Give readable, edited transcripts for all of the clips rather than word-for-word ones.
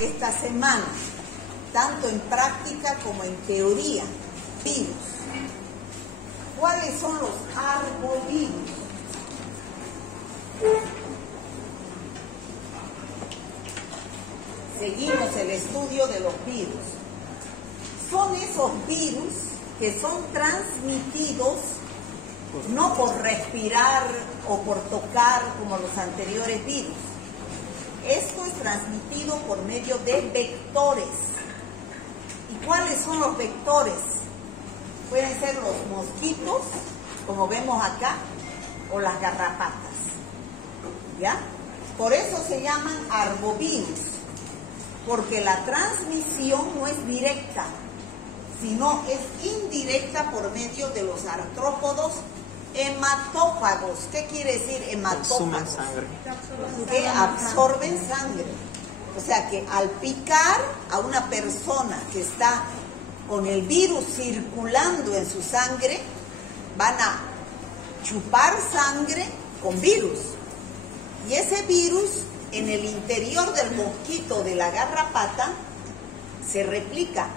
esta semana, tanto en práctica como en teoría. Virus. ¿Cuáles son los arbovirus? Seguimos el estudio de los virus. Son esos virus que son transmitidos no por respirar o por tocar como los anteriores virus. Esto es transmitido por medio de vectores. ¿Y cuáles son los vectores? Pueden ser los mosquitos, como vemos acá, o las garrapatas. ¿Ya? Por eso se llaman arbovirus, porque la transmisión no es directa, sino es indirecta por medio de los artrópodos hematófagos. ¿Qué quiere decir hematófagos? Que absorben sangre. O sea que al picar a una persona que está con el virus circulando en su sangre, van a chupar sangre con virus. Y ese virus en el interior del mosquito de la garrapata se replica.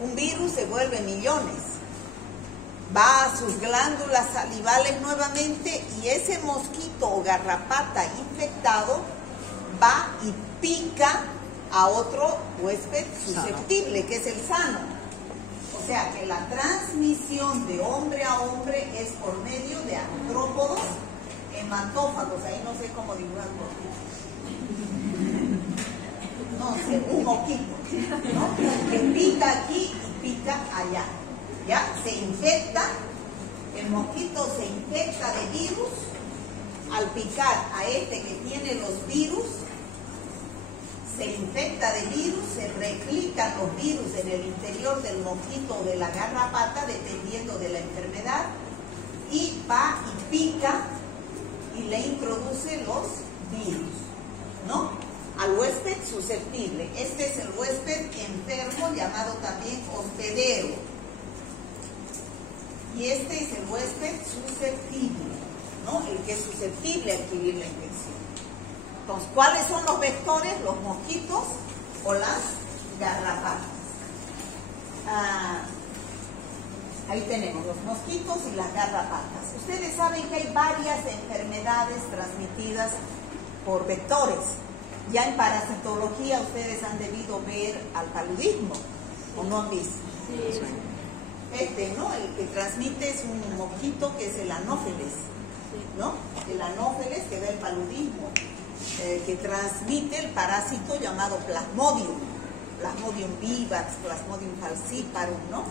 Un virus se vuelve millones. Va a sus glándulas salivales nuevamente y ese mosquito o garrapata infectado va y pica a otro huésped susceptible, que es el sano. O sea que la transmisión de hombre a hombre es por medio de artrópodos hematófagos. Ahí no sé cómo dibujar no sé, un mosquito, ¿no? Que pica aquí y pica allá. ¿Ya? Se infecta, el mosquito se infecta de virus. Al picar a este que tiene los virus, se infecta de virus, se replican los virus en el interior del mosquito o de la garrapata, dependiendo de la enfermedad, y va y pica y le introduce los virus, ¿no? Al huésped susceptible. Este es el huésped enfermo, llamado también hospedero. Y este es el huésped susceptible, ¿no? El que es susceptible a adquirir la infección. Entonces, ¿cuáles son los vectores? Los mosquitos o las garrapatas. Ahí tenemos los mosquitos y las garrapatas. Ustedes saben que hay varias enfermedades transmitidas por vectores. Ya en parasitología ustedes han debido ver al paludismo, ¿o no han visto? Sí. ¿No? El que transmite es un mosquito que es el anófeles, ¿no? El anófeles que da el paludismo, que transmite el parásito llamado Plasmodium, Plasmodium vivax, Plasmodium falciparum, ¿no?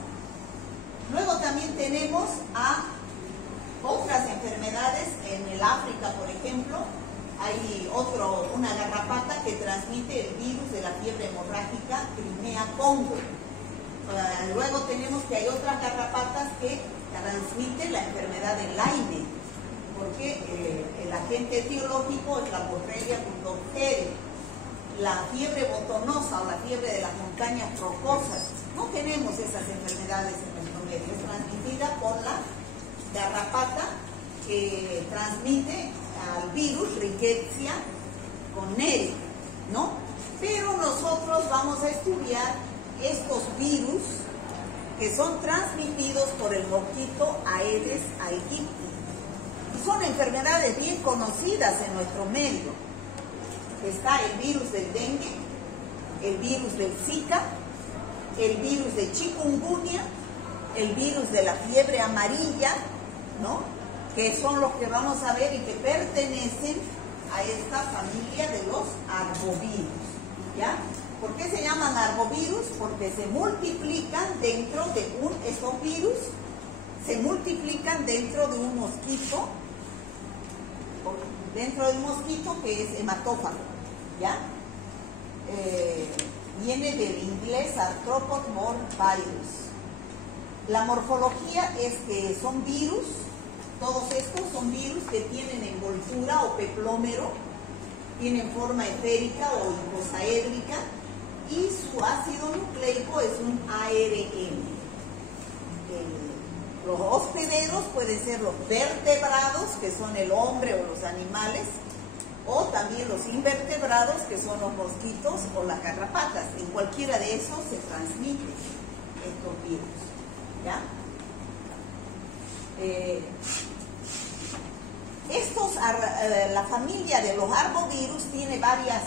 Luego también tenemos a otras enfermedades. En el África, por ejemplo, hay una garrapata que transmite el virus de la fiebre hemorrágica Crimea-Congo. Luego tenemos que hay otras garrapatas que transmiten la enfermedad de Lyme, porque el agente etiológico es la Borrelia burgdorferi. La fiebre botonosa o la fiebre de las montañas rocosas, no tenemos esas enfermedades en nuestro medio. Es transmitida por la garrapata que transmite al virus Rickettsia goneri, ¿no? Pero nosotros vamos a estudiar estos virus que son transmitidos por el mosquito Aedes aegypti. Y son enfermedades bien conocidas en nuestro medio. Está el virus del dengue, el virus del Zika, el virus de chikungunya, el virus de la fiebre amarilla, ¿no? Que son los que vamos a ver y que pertenecen a esta familia de los arbovirus, ¿ya? ¿Por qué se llaman arbovirus? Porque se multiplican dentro de estos virus, se multiplican dentro de un mosquito, que es hematófago, ¿ya? Viene del inglés Arthropod morph-virus. La morfología es que son virus, todos estos son virus que tienen envoltura o peplómero, tienen forma esférica o icosaédrica y su ácido nucleico es un ARN. Los hospederos pueden ser los vertebrados, que son el hombre o los animales, o también los invertebrados, que son los mosquitos o las garrapatas. En cualquiera de esos se transmiten estos virus, ¿ya? La familia de los arbovirus tiene varias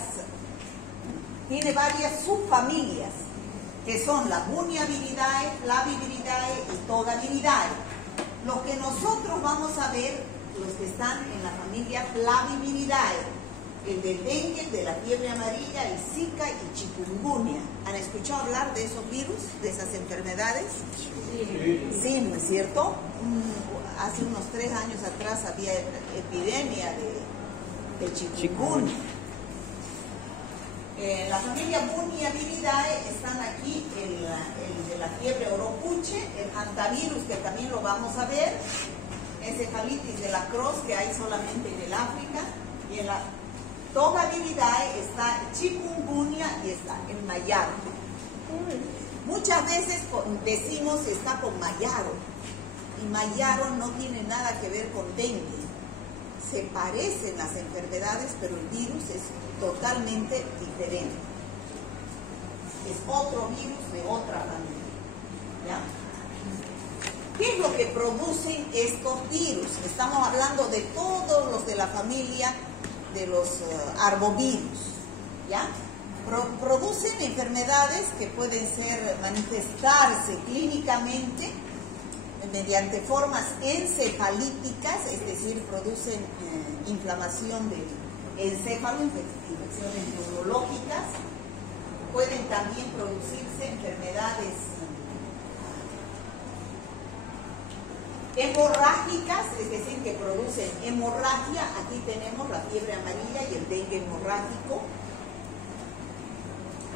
subfamilias, que son la Bunyaviridae, Flaviviridae y Todaviridae. Lo que nosotros vamos a ver, los que están en la familia Flaviviridae, el del dengue, el de la fiebre amarilla, el Zika y chikungunya. ¿Han escuchado hablar de esos virus, de esas enfermedades? Sí, ¿no es cierto? Hace unos 3 años atrás había epidemia de chikungunya. La familia Bunyaviridae están aquí, el de la fiebre oropuche, el hantavirus, que también lo vamos a ver, encefalitis de la Crohn, que hay solamente en el África, y en la Todaviridae está el chikungunya y está el mayaro. Muchas veces decimos que está con mayaro, y mayaro no tiene nada que ver con dengue. Se parecen las enfermedades, pero el virus es totalmente diferente. Es otro virus de otra familia, ¿ya? ¿Qué es lo que producen estos virus? Estamos hablando de todos los de la familia de los arbovirus, ¿ya? Producen enfermedades que pueden manifestarse clínicamente mediante formas encefalíticas, es decir, producen inflamación del encéfalo, infecciones neurológicas. Pueden también producirse enfermedades hemorrágicas, es decir, que producen hemorragia. Aquí tenemos la fiebre amarilla y el dengue hemorrágico.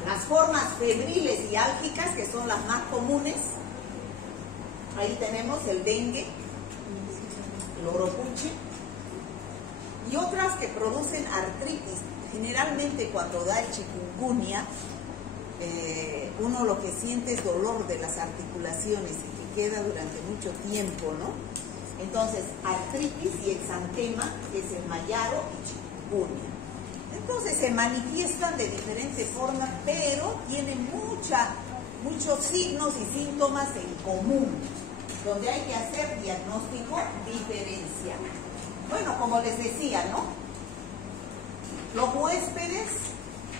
Las formas febriles y álgicas, que son las más comunes. Ahí tenemos el dengue, el oropuche, y otras que producen artritis. Generalmente cuando da el chikungunya, uno lo que siente es dolor de las articulaciones y que queda durante mucho tiempo, ¿no? Entonces, artritis y exantema, que es el mayaro y chikungunya. Entonces se manifiestan de diferentes formas, pero tienen muchos signos y síntomas en común, donde hay que hacer diagnóstico diferencial. Bueno, como les decía, ¿no? Los huéspedes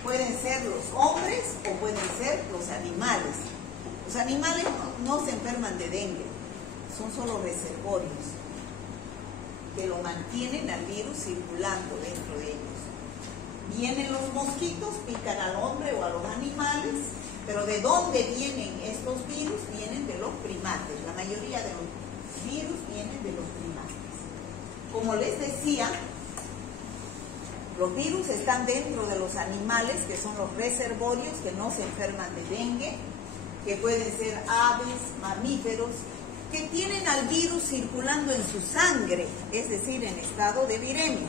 pueden ser los hombres o pueden ser los animales. Los animales no se enferman de dengue, son solo reservorios que lo mantienen al virus circulando dentro de ellos. Vienen los mosquitos, pican al hombre o a los animales, pero ¿de dónde vienen estos virus? Vienen de los primates. La mayoría de los virus vienen de los primates. Como les decía, los virus están dentro de los animales, que son los reservorios, que no se enferman de dengue, que pueden ser aves, mamíferos, que tienen al virus circulando en su sangre, es decir, en estado de viremia.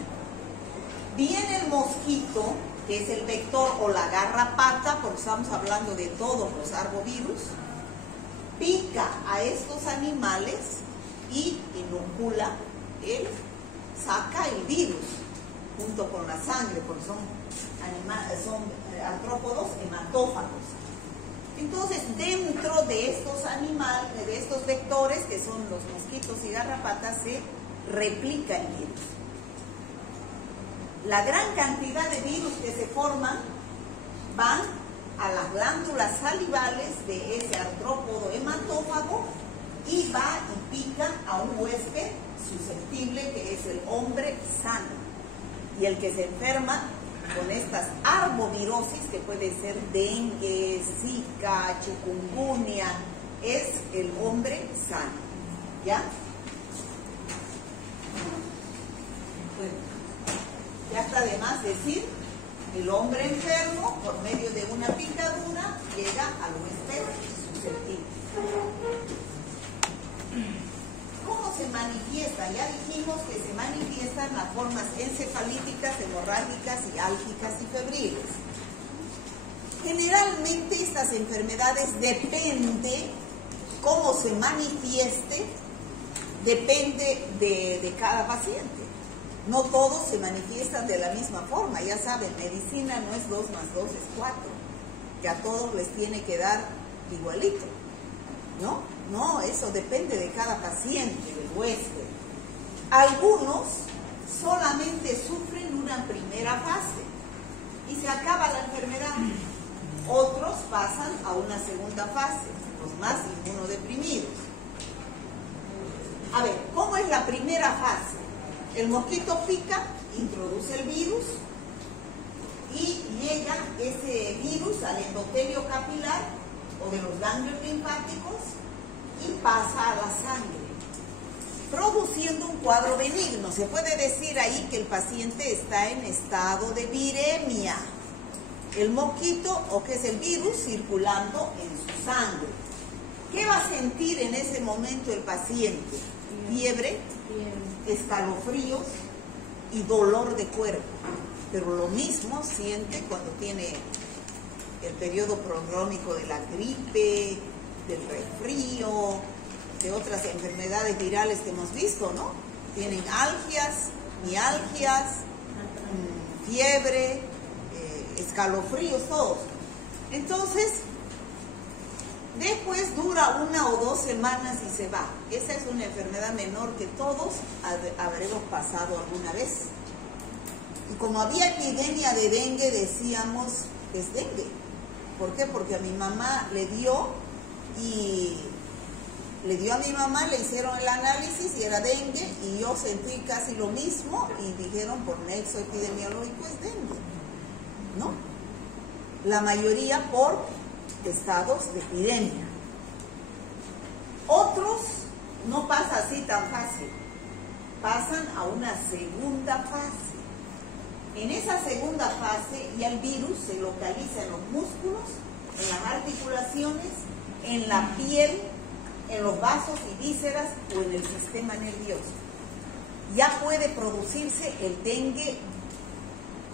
Viene el mosquito, que es el vector, o la garrapata, porque estamos hablando de todos los arbovirus, pica a estos animales y inocula, saca el virus junto con la sangre, porque son artrópodos hematófagos. Entonces, dentro de estos animales, de estos vectores, que son los mosquitos y garrapatas, se replica el virus. La gran cantidad de virus que se forman van a las glándulas salivales de ese artrópodo hematófago y va y pica a un huésped susceptible, que es el hombre sano. Y el que se enferma con estas arbovirosis, que puede ser dengue, zika, chikungunya, es el hombre sano. ¿Ya? Bueno, ya está de más decir, el hombre enfermo, por medio de una picadura, llega al huésped susceptible. ¿Cómo se manifiesta? Ya dijimos que se manifiestan las formas encefalíticas, hemorrágicas y álgicas y febriles. Generalmente estas enfermedades depende cómo se manifieste, depende de cada paciente. No todos se manifiestan de la misma forma. Ya saben, medicina no es 2 más 2 es 4, que a todos les tiene que dar igualito, ¿no? No, eso depende de cada paciente, del huésped. Algunos solamente sufren una primera fase y se acaba la enfermedad. Otros pasan a una segunda fase, los más inmunodeprimidos. A ver, ¿cómo es la primera fase? El mosquito pica, introduce el virus y llega ese virus al endotelio capilar o de los ganglios linfáticos y pasa a la sangre, produciendo un cuadro benigno. Se puede decir ahí que el paciente está en estado de viremia. El mosquito, o que es el virus, circulando en su sangre. ¿Qué va a sentir en ese momento el paciente? Fiebre, escalofríos y dolor de cuerpo. Pero lo mismo siente cuando tiene el periodo prodrómico de la gripe, del resfrío, de otras enfermedades virales que hemos visto, ¿no? Tienen algias, mialgias, fiebre, escalofríos, todos. Entonces, después dura 1 o 2 semanas y se va. Esa es una enfermedad menor que todos habremos pasado alguna vez. Y como había epidemia de dengue, decíamos que es dengue. ¿Por qué? Porque a mi mamá le dio a mi mamá, le hicieron el análisis y era dengue, y yo sentí casi lo mismo y dijeron por nexo epidemiológico es dengue, ¿no? La mayoría por estados de epidemia. Otros no pasa así tan fácil, pasan a una segunda fase. En esa segunda fase ya el virus se localiza en los músculos, en las articulaciones, en la piel, en los vasos y vísceras o en el sistema nervioso. Ya puede producirse el dengue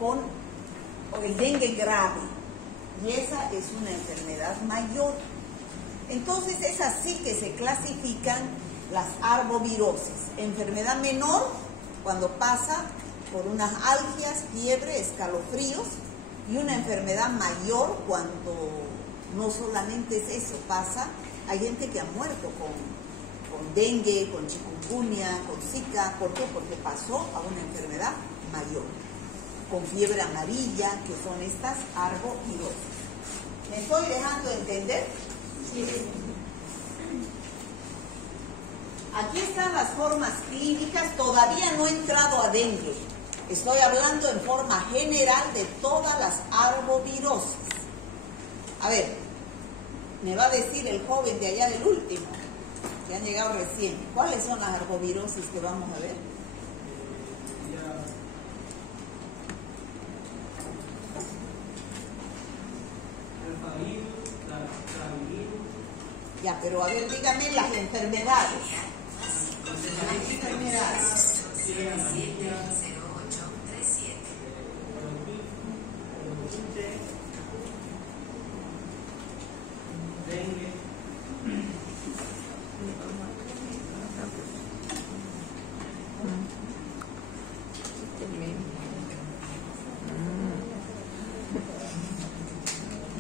o el dengue grave, y esa es una enfermedad mayor. Entonces es así que se clasifican las arbovirosis. Enfermedad menor cuando pasa por unas algias, fiebre, escalofríos, y una enfermedad mayor cuando no solamente es eso, pasa. Hay gente que ha muerto con dengue, con chikungunya, con zika. ¿Por qué? Porque pasó a una enfermedad mayor, con fiebre amarilla, que son estas arbovirosis. ¿Me estoy dejando entender? Sí. Aquí están las formas clínicas. Todavía no he entrado a dengue. Estoy hablando en forma general de todas las arbovirosis. A ver, me va a decir el joven de allá del último, que han llegado recién, ¿cuáles son las arbovirosis que vamos a ver? Ya, pero a ver, dígame las enfermedades. Las enfermedades.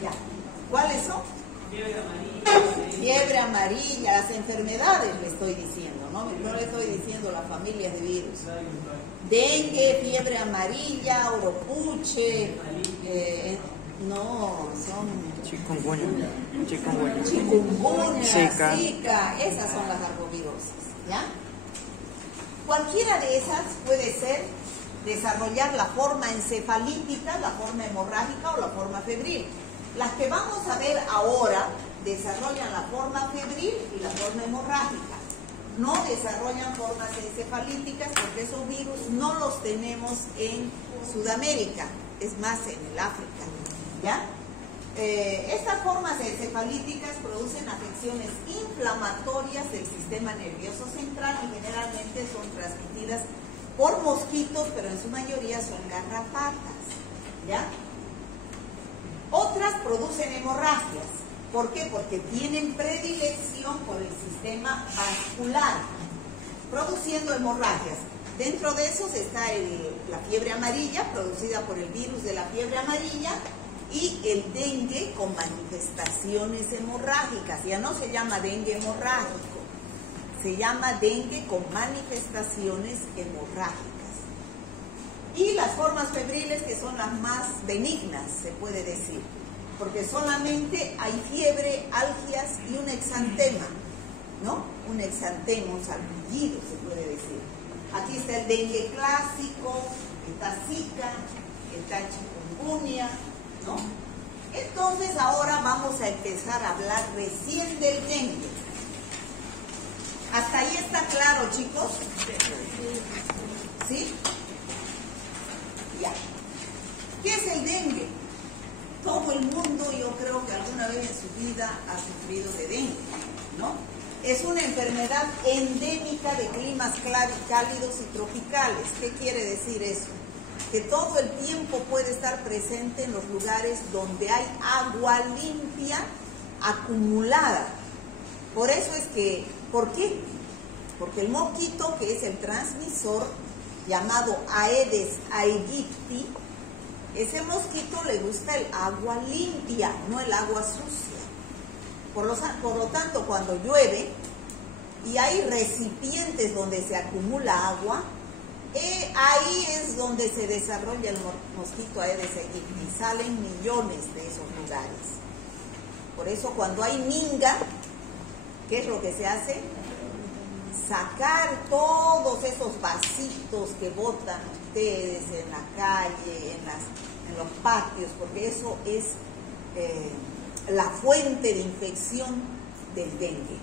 Ya. ¿Cuáles son? Fiebre amarilla, las enfermedades le estoy diciendo, ¿no? No le estoy diciendo las familias de virus. Dengue, fiebre amarilla, oropuche, no, son chikungunya, zika, esas son las arbovirosis, ¿ya? Cualquiera de esas puede ser desarrollar la forma encefalítica, la forma hemorrágica o la forma febril. Las que vamos a ver ahora desarrollan la forma febril y la forma hemorrágica. No desarrollan formas encefalíticas porque esos virus no los tenemos en Sudamérica, es más en el África, ¿ya? Estas formas encefalíticas producen afecciones inflamatorias del sistema nervioso central y generalmente son transmitidas por mosquitos, pero en su mayoría son garrapatas, ¿ya? Otras producen hemorragias. ¿Por qué? Porque tienen predilección por el sistema vascular, produciendo hemorragias. Dentro de esos está la fiebre amarilla, producida por el virus de la fiebre amarilla, y el dengue con manifestaciones hemorrágicas. Ya no se llama dengue hemorrágico, se llama dengue con manifestaciones hemorrágicas. Y las formas febriles, que son las más benignas, se puede decir, porque solamente hay fiebre, algias y un exantema, ¿no? Un exantema, un salpullido, se puede decir. Aquí está el dengue clásico, está Zika, está chikungunya, ¿no? Entonces ahora vamos a empezar a hablar recién del dengue. ¿Hasta ahí está claro, chicos? ¿Sí? Ya. ¿Qué es el dengue? Todo el mundo, yo creo que alguna vez en su vida ha sufrido de dengue, ¿no? Es una enfermedad endémica de climas cálidos y tropicales. ¿Qué quiere decir eso? Que todo el tiempo puede estar presente en los lugares donde hay agua limpia acumulada. Por eso es que, ¿por qué? Porque el mosquito, que es el transmisor, llamado Aedes aegypti, ese mosquito le gusta el agua limpia, no el agua sucia. Por lo tanto, cuando llueve y hay recipientes donde se acumula agua, ahí es donde se desarrolla el mosquito Aedes aegypti. Salen millones de esos lugares. Por eso cuando hay minga, ¿qué es lo que se hace? Sacar todos esos vasitos que botan ustedes en la calle, en los patios, porque eso es la fuente de infección del dengue,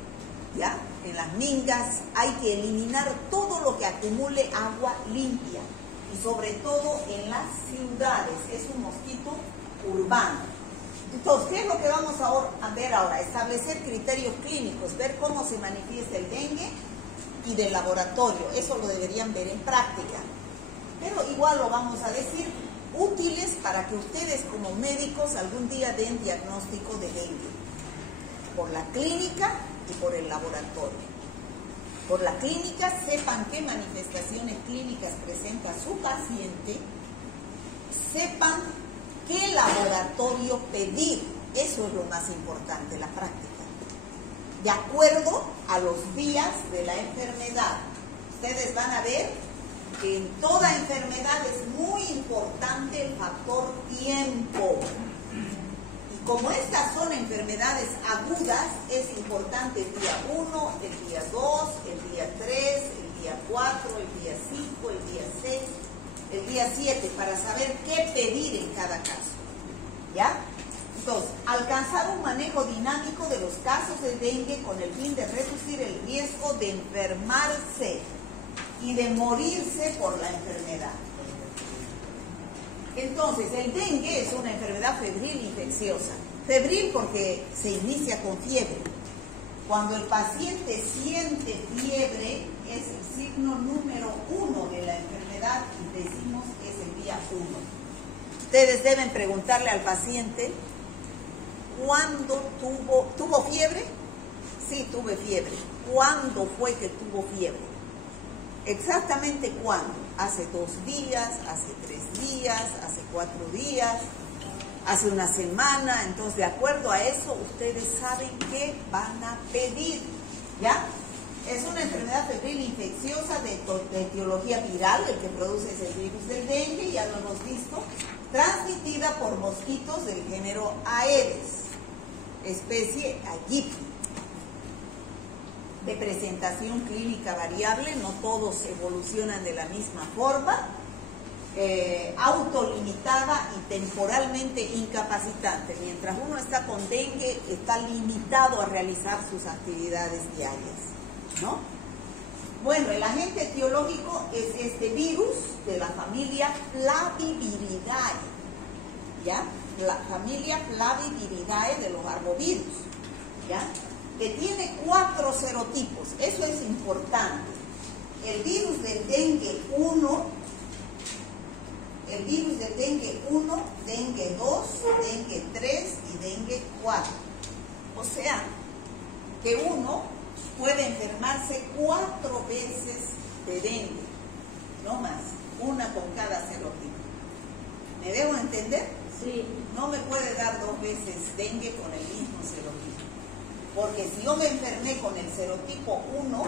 ¿ya? En las mingas hay que eliminar todo lo que acumule agua limpia, y sobre todo en las ciudades. Es un mosquito urbano. Entonces, ¿qué es lo que vamos a ver ahora? Establecer criterios clínicos, ver cómo se manifiesta el dengue y del laboratorio. Eso lo deberían ver en práctica. Pero igual lo vamos a decir, útiles para que ustedes como médicos algún día den diagnóstico de dengue, por la clínica y por el laboratorio. Por la clínica, sepan qué manifestaciones clínicas presenta su paciente, sepan qué laboratorio pedir. Eso es lo más importante, la práctica, de acuerdo a los días de la enfermedad. Ustedes van a ver que en toda enfermedad es muy importante el factor tiempo. Y como estas son enfermedades agudas, es importante el día 1, el día 2, el día 3, el día 4, el día 5, el día 6, el día 7, para saber qué pedir en cada caso. ¿Ya? Entonces, alcanzar un manejo dinámico de los casos de dengue con el fin de reducir el riesgo de enfermarse y de morirse por la enfermedad. Entonces, el dengue es una enfermedad febril infecciosa. Febril porque se inicia con fiebre. Cuando el paciente siente fiebre, es el signo número 1 de la enfermedad y decimos que es el día 1. Ustedes deben preguntarle al paciente, ¿cuándo tuvo fiebre? Sí, tuve fiebre. ¿Cuándo fue que tuvo fiebre? Exactamente cuándo. Hace 2 días, hace 3 días, hace 4 días, hace una semana. Entonces, de acuerdo a eso, ustedes saben qué van a pedir, ¿ya? Es una enfermedad febril infecciosa de etiología viral, el que produce es el virus del dengue, ya lo hemos visto, transmitida por mosquitos del género Aedes, especie aegypti. De presentación clínica variable, no todos evolucionan de la misma forma, autolimitada y temporalmente incapacitante. Mientras uno está con dengue, está limitado a realizar sus actividades diarias, ¿no? Bueno, el agente etiológico es este virus de la familia Flaviviridae, ¿ya? La familia Flaviviridae de los arbovirus, ¿ya? Que tiene 4 serotipos. Eso es importante. El virus del dengue 1, el virus del dengue 1, dengue 2, dengue 3 y dengue 4. O sea, que uno puede enfermarse 4 veces de dengue. no más, una con cada serotipo. ¿Me debo entender? Sí. No me puede dar 2 veces dengue con el mismo serotipo, porque si yo me enfermé con el serotipo 1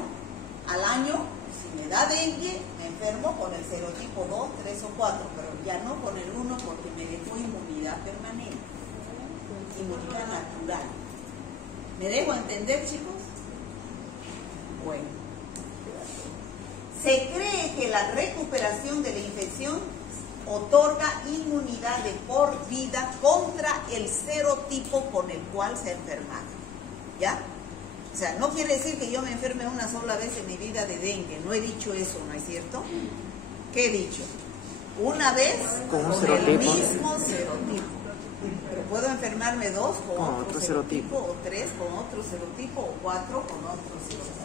al año, si me da dengue, me enfermo con el serotipo 2, 3 o 4, pero ya no con el 1 porque me dejó inmunidad permanente, inmunidad natural. ¿Me dejo entender, chicos? Bueno, se cree que la recuperación de la infección otorga inmunidad de por vida contra el serotipo con el cual se ha enfermado. ¿Ya? O sea, no quiere decir que yo me enferme una sola vez en mi vida de dengue. No he dicho eso, ¿no es cierto? ¿Qué he dicho? Una vez con el mismo serotipo. Pero puedo enfermarme 2 con otro serotipo, o 3 con otro serotipo, o 4 con otro serotipo.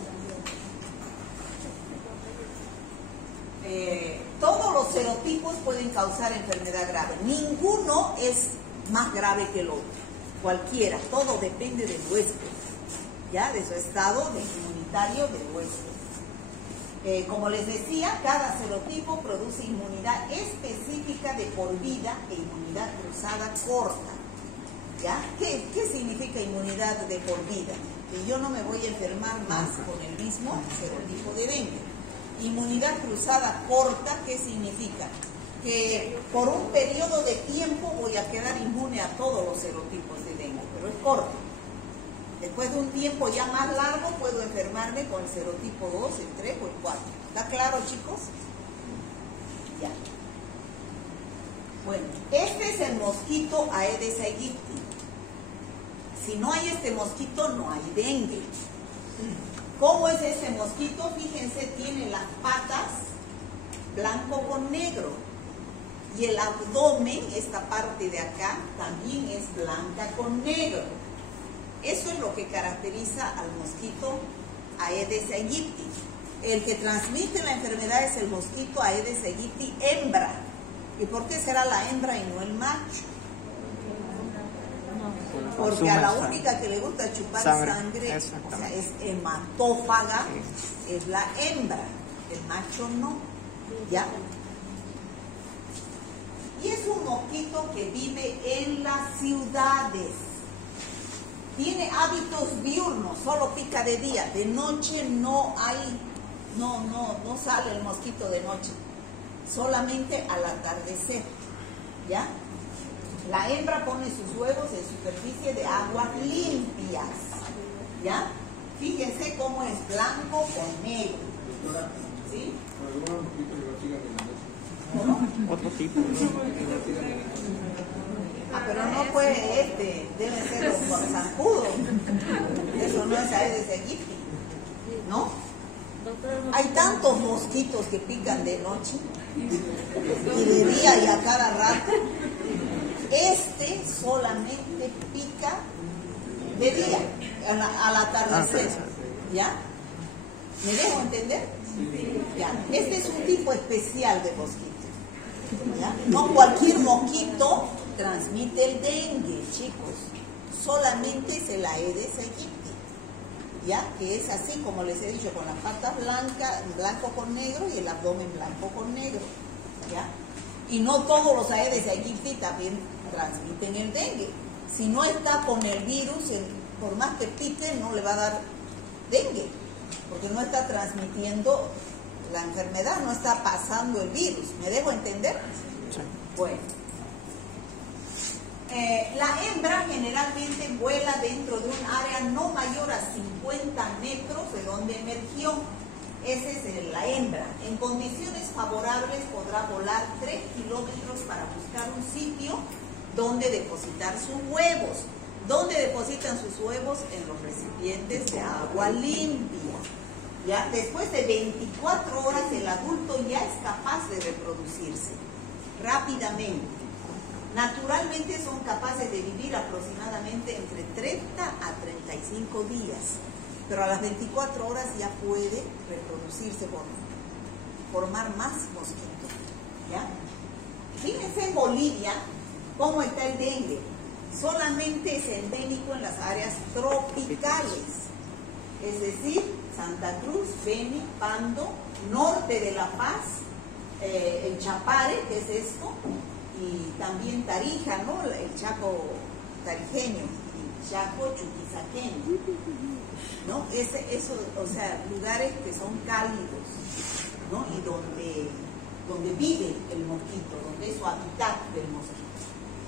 Todos los serotipos pueden causar enfermedad grave. Ninguno es más grave que el otro. Cualquiera. Todo depende del huésped, ¿ya? De su estado inmunitario del huésped. Como les decía, cada serotipo produce inmunidad específica de por vida e inmunidad cruzada corta. ¿Ya? ¿Qué significa inmunidad de por vida? Que yo no me voy a enfermar más con el mismo serotipo de dengue. Inmunidad cruzada corta, ¿qué significa? Que por un periodo de tiempo voy a quedar inmune a todos los serotipos de dengue, pero es corto. Después de un tiempo ya más largo puedo enfermarme con el serotipo 2, el 3 o el 4. ¿Está claro, chicos? Ya. Bueno, este es el mosquito Aedes aegypti. Si no hay este mosquito, no hay dengue. ¿Cómo es este mosquito? Fíjense, tiene las patas blanco con negro. Y el abdomen, esta parte de acá, también es blanca con negro. Eso es lo que caracteriza al mosquito Aedes aegypti. El que transmite la enfermedad es el mosquito Aedes aegypti hembra. ¿Y por qué será la hembra y no el macho? Porque a la única que le gusta chupar sangre, o sea, es hematófaga, es la hembra, el macho no. ¿Ya? Y es un mosquito que vive en las ciudades. Tiene hábitos diurnos, solo pica de día. De noche no hay, no sale el mosquito de noche. Solamente al atardecer. ¿Ya? La hembra pone sus huevos en superficie de aguas limpias. ¿Ya? Fíjense cómo es blanco con negro. ¿Sí? ¿Cómo? Otro tipo. Ah, pero no puede deben ser los zancudos. Eso no es Aedes aegypti, ¿no? Hay tantos mosquitos que pican de noche y de día y a cada rato. Este solamente pica de día, al atardecer. ¿Ya? ¿Me dejo entender? Ya. Este es un tipo especial de mosquito. ¿Ya? No cualquier mosquito transmite el dengue, chicos. Solamente es el Aedes aegypti. ¿Ya? Que es así, como les he dicho, con las patas blancas, blanco con negro y el abdomen blanco con negro. ¿Ya? Y no todos los Aedes aegypti también transmiten el dengue. Si no está con el virus, por más que pique, no le va a dar dengue, porque no está transmitiendo la enfermedad, no está pasando el virus. ¿Me dejo entender? Sí. Bueno. La hembra generalmente vuela dentro de un área no mayor a 50 metros de donde emergió. Esa es la hembra. En condiciones favorables podrá volar 3 kilómetros para buscar un sitio donde depositar sus huevos. ¿Dónde depositan sus huevos? En los recipientes de agua limpia. ¿Ya? Después de 24 horas el adulto ya es capaz de reproducirse rápidamente. Naturalmente son capaces de vivir aproximadamente entre 30 a 35 días, pero a las 24 horas ya puede reproducirse por formar más mosquitos. ¿Ya? Fíjense en Bolivia cómo está el dengue. Solamente es endémico en las áreas tropicales, es decir, Santa Cruz, Beni, Pando, norte de La Paz el chapare, que es esto, y también Tarija, ¿no? El Chaco tarijeño, y Chaco chuquisaqueño, ¿no? Eso, o sea, lugares que son cálidos, ¿no? Y donde vive el mosquito, donde es su hábitat del mosquito.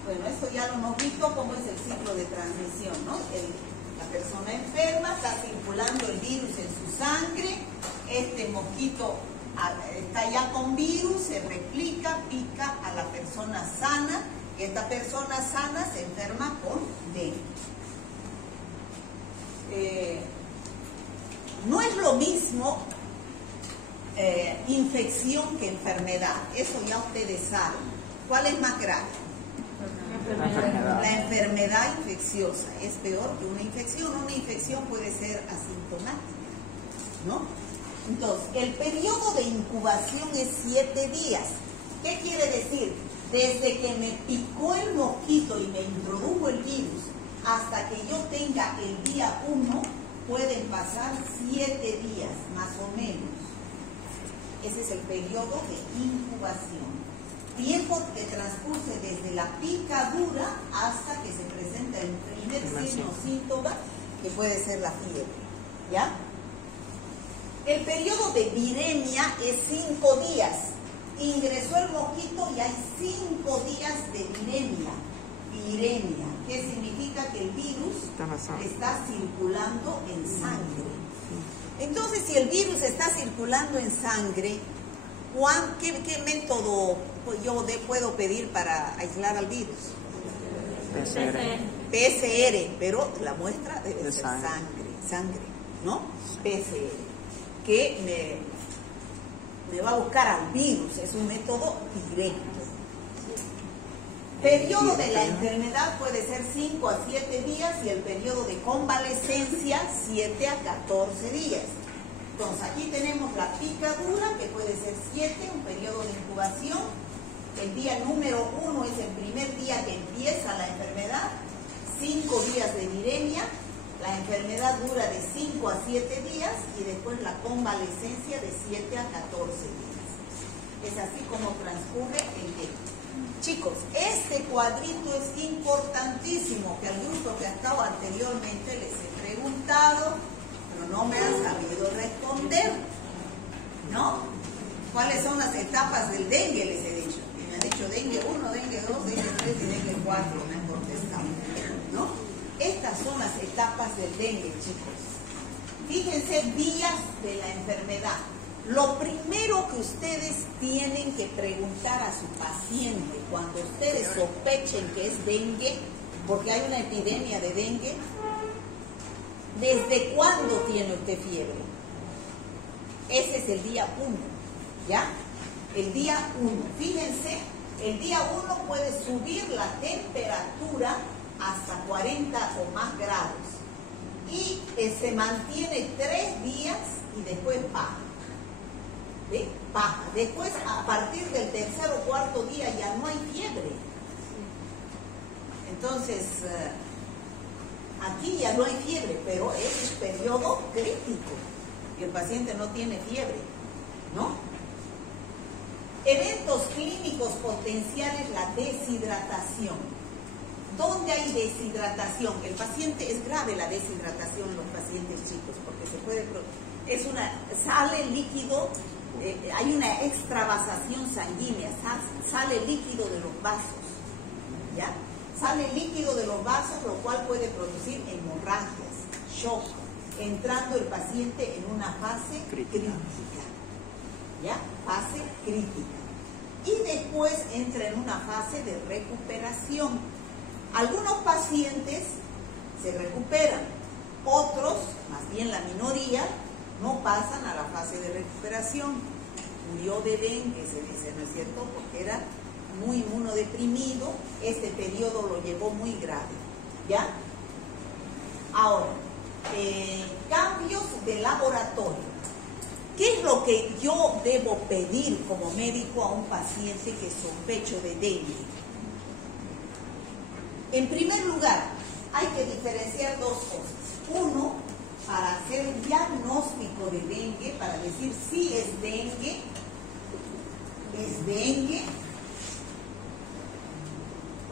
Bueno, esto ya lo hemos visto, cómo es el ciclo de transmisión, ¿no? La persona enferma está circulando el virus en su sangre, este mosquito está ya con virus, se replica, pica a la persona sana, y esta persona sana se enferma con dengue. No es lo mismo infección que enfermedad, eso ya ustedes saben. ¿Cuál es más grave? La enfermedad infecciosa es peor que una infección. Una infección puede ser asintomática, ¿no? Entonces, el periodo de incubación es 7 días. ¿Qué quiere decir? Desde que me picó el mosquito y me introdujo el virus hasta que yo tenga el día 1, pueden pasar 7 días, más o menos. Ese es el periodo de incubación. Tiempo que transcurre desde la picadura hasta que se presenta el primer signo o síntoma, que puede ser la fiebre, ¿ya? El periodo de viremia es 5 días. Ingresó el mosquito y hay 5 días de viremia. Viremia, que significa que el virus está circulando en sangre. Entonces, si el virus está circulando en sangre, ¿qué método yo puedo pedir para aislar al virus? PCR, pero la muestra debe ser sangre, ¿no? PCR, que me va a buscar al virus, es un método directo. Periodo de la enfermedad puede ser 5 a 7 días y el periodo de convalescencia 7 a 14 días. Entonces aquí tenemos la picadura, que puede ser 7, un periodo de incubación. El día número 1 es el primer día que empieza la enfermedad, 5 días de viremia, la enfermedad dura de 5 a 7 días y después la convalescencia de 7 a 14 días. Es así como transcurre el tiempo. Chicos, este cuadrito es importantísimo, que al grupo que ha estado anteriormente les he preguntado, pero no me han sabido responder, ¿no? ¿Cuáles son las etapas del dengue? Les he dicho. Y me han dicho dengue 1, dengue 2, dengue 3 y dengue 4, me han contestado, ¿no? Estas son las etapas del dengue, chicos. Fíjense, días de la enfermedad. Lo primero que ustedes tienen que preguntar a su paciente cuando ustedes sospechen que es dengue, porque hay una epidemia de dengue, ¿desde cuándo tiene usted fiebre? Ese es el día 1, ¿ya? El día 1. Fíjense, el día 1 puede subir la temperatura hasta 40 o más grados y se mantiene 3 días y después baja. Baja. Después, a partir del tercer o cuarto día ya no hay fiebre. Entonces, aquí ya no hay fiebre, pero es un periodo crítico y el paciente no tiene fiebre, ¿no? Eventos clínicos potenciales, la deshidratación. ¿Dónde hay deshidratación? El paciente, es grave la deshidratación en los pacientes chicos, porque sale líquido, hay una extravasación sanguínea, sale líquido de los vasos, ¿ya? Sale líquido de los vasos, lo cual puede producir hemorragias, shock, entrando el paciente en una fase crítica, ¿ya? Fase crítica. Y después entra en una fase de recuperación. Algunos pacientes se recuperan, otros, más bien la minoría, no pasan a la fase de recuperación. Murió de dengue, se dice, ¿no es cierto? Porque era muy inmunodeprimido, este periodo lo llevó muy grave, ¿ya? Ahora, cambios de laboratorio. ¿Qué es lo que yo debo pedir como médico a un paciente que sospecho de dengue? En primer lugar, hay que diferenciar 2 cosas. Uno, para hacer el diagnóstico de dengue, para decir si es dengue, es dengue,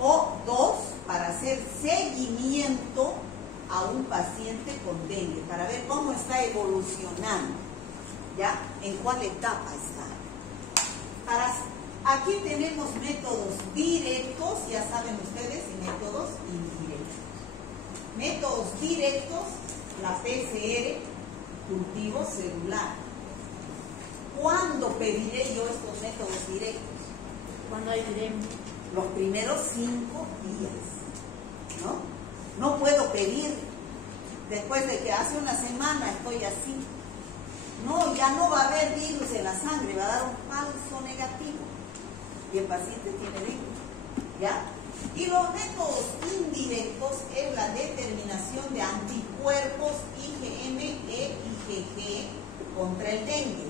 o 2, para hacer seguimiento a un paciente con dengue, para ver cómo está evolucionando, ¿ya? En cuál etapa está. Aquí tenemos métodos directos, ya saben ustedes, y métodos indirectos. Métodos directos, la PCR, cultivo celular. ¿Cuándo pediré yo estos métodos directos? Cuando hay viremia. Los primeros 5 días, ¿no? No puedo pedir después de que hace una semana estoy así. No, ya no va a haber virus en la sangre, va a dar un falso negativo. Y el paciente tiene dengue, ¿ya? Y los métodos indirectos es la determinación de anticuerpos IgM e IgG contra el dengue.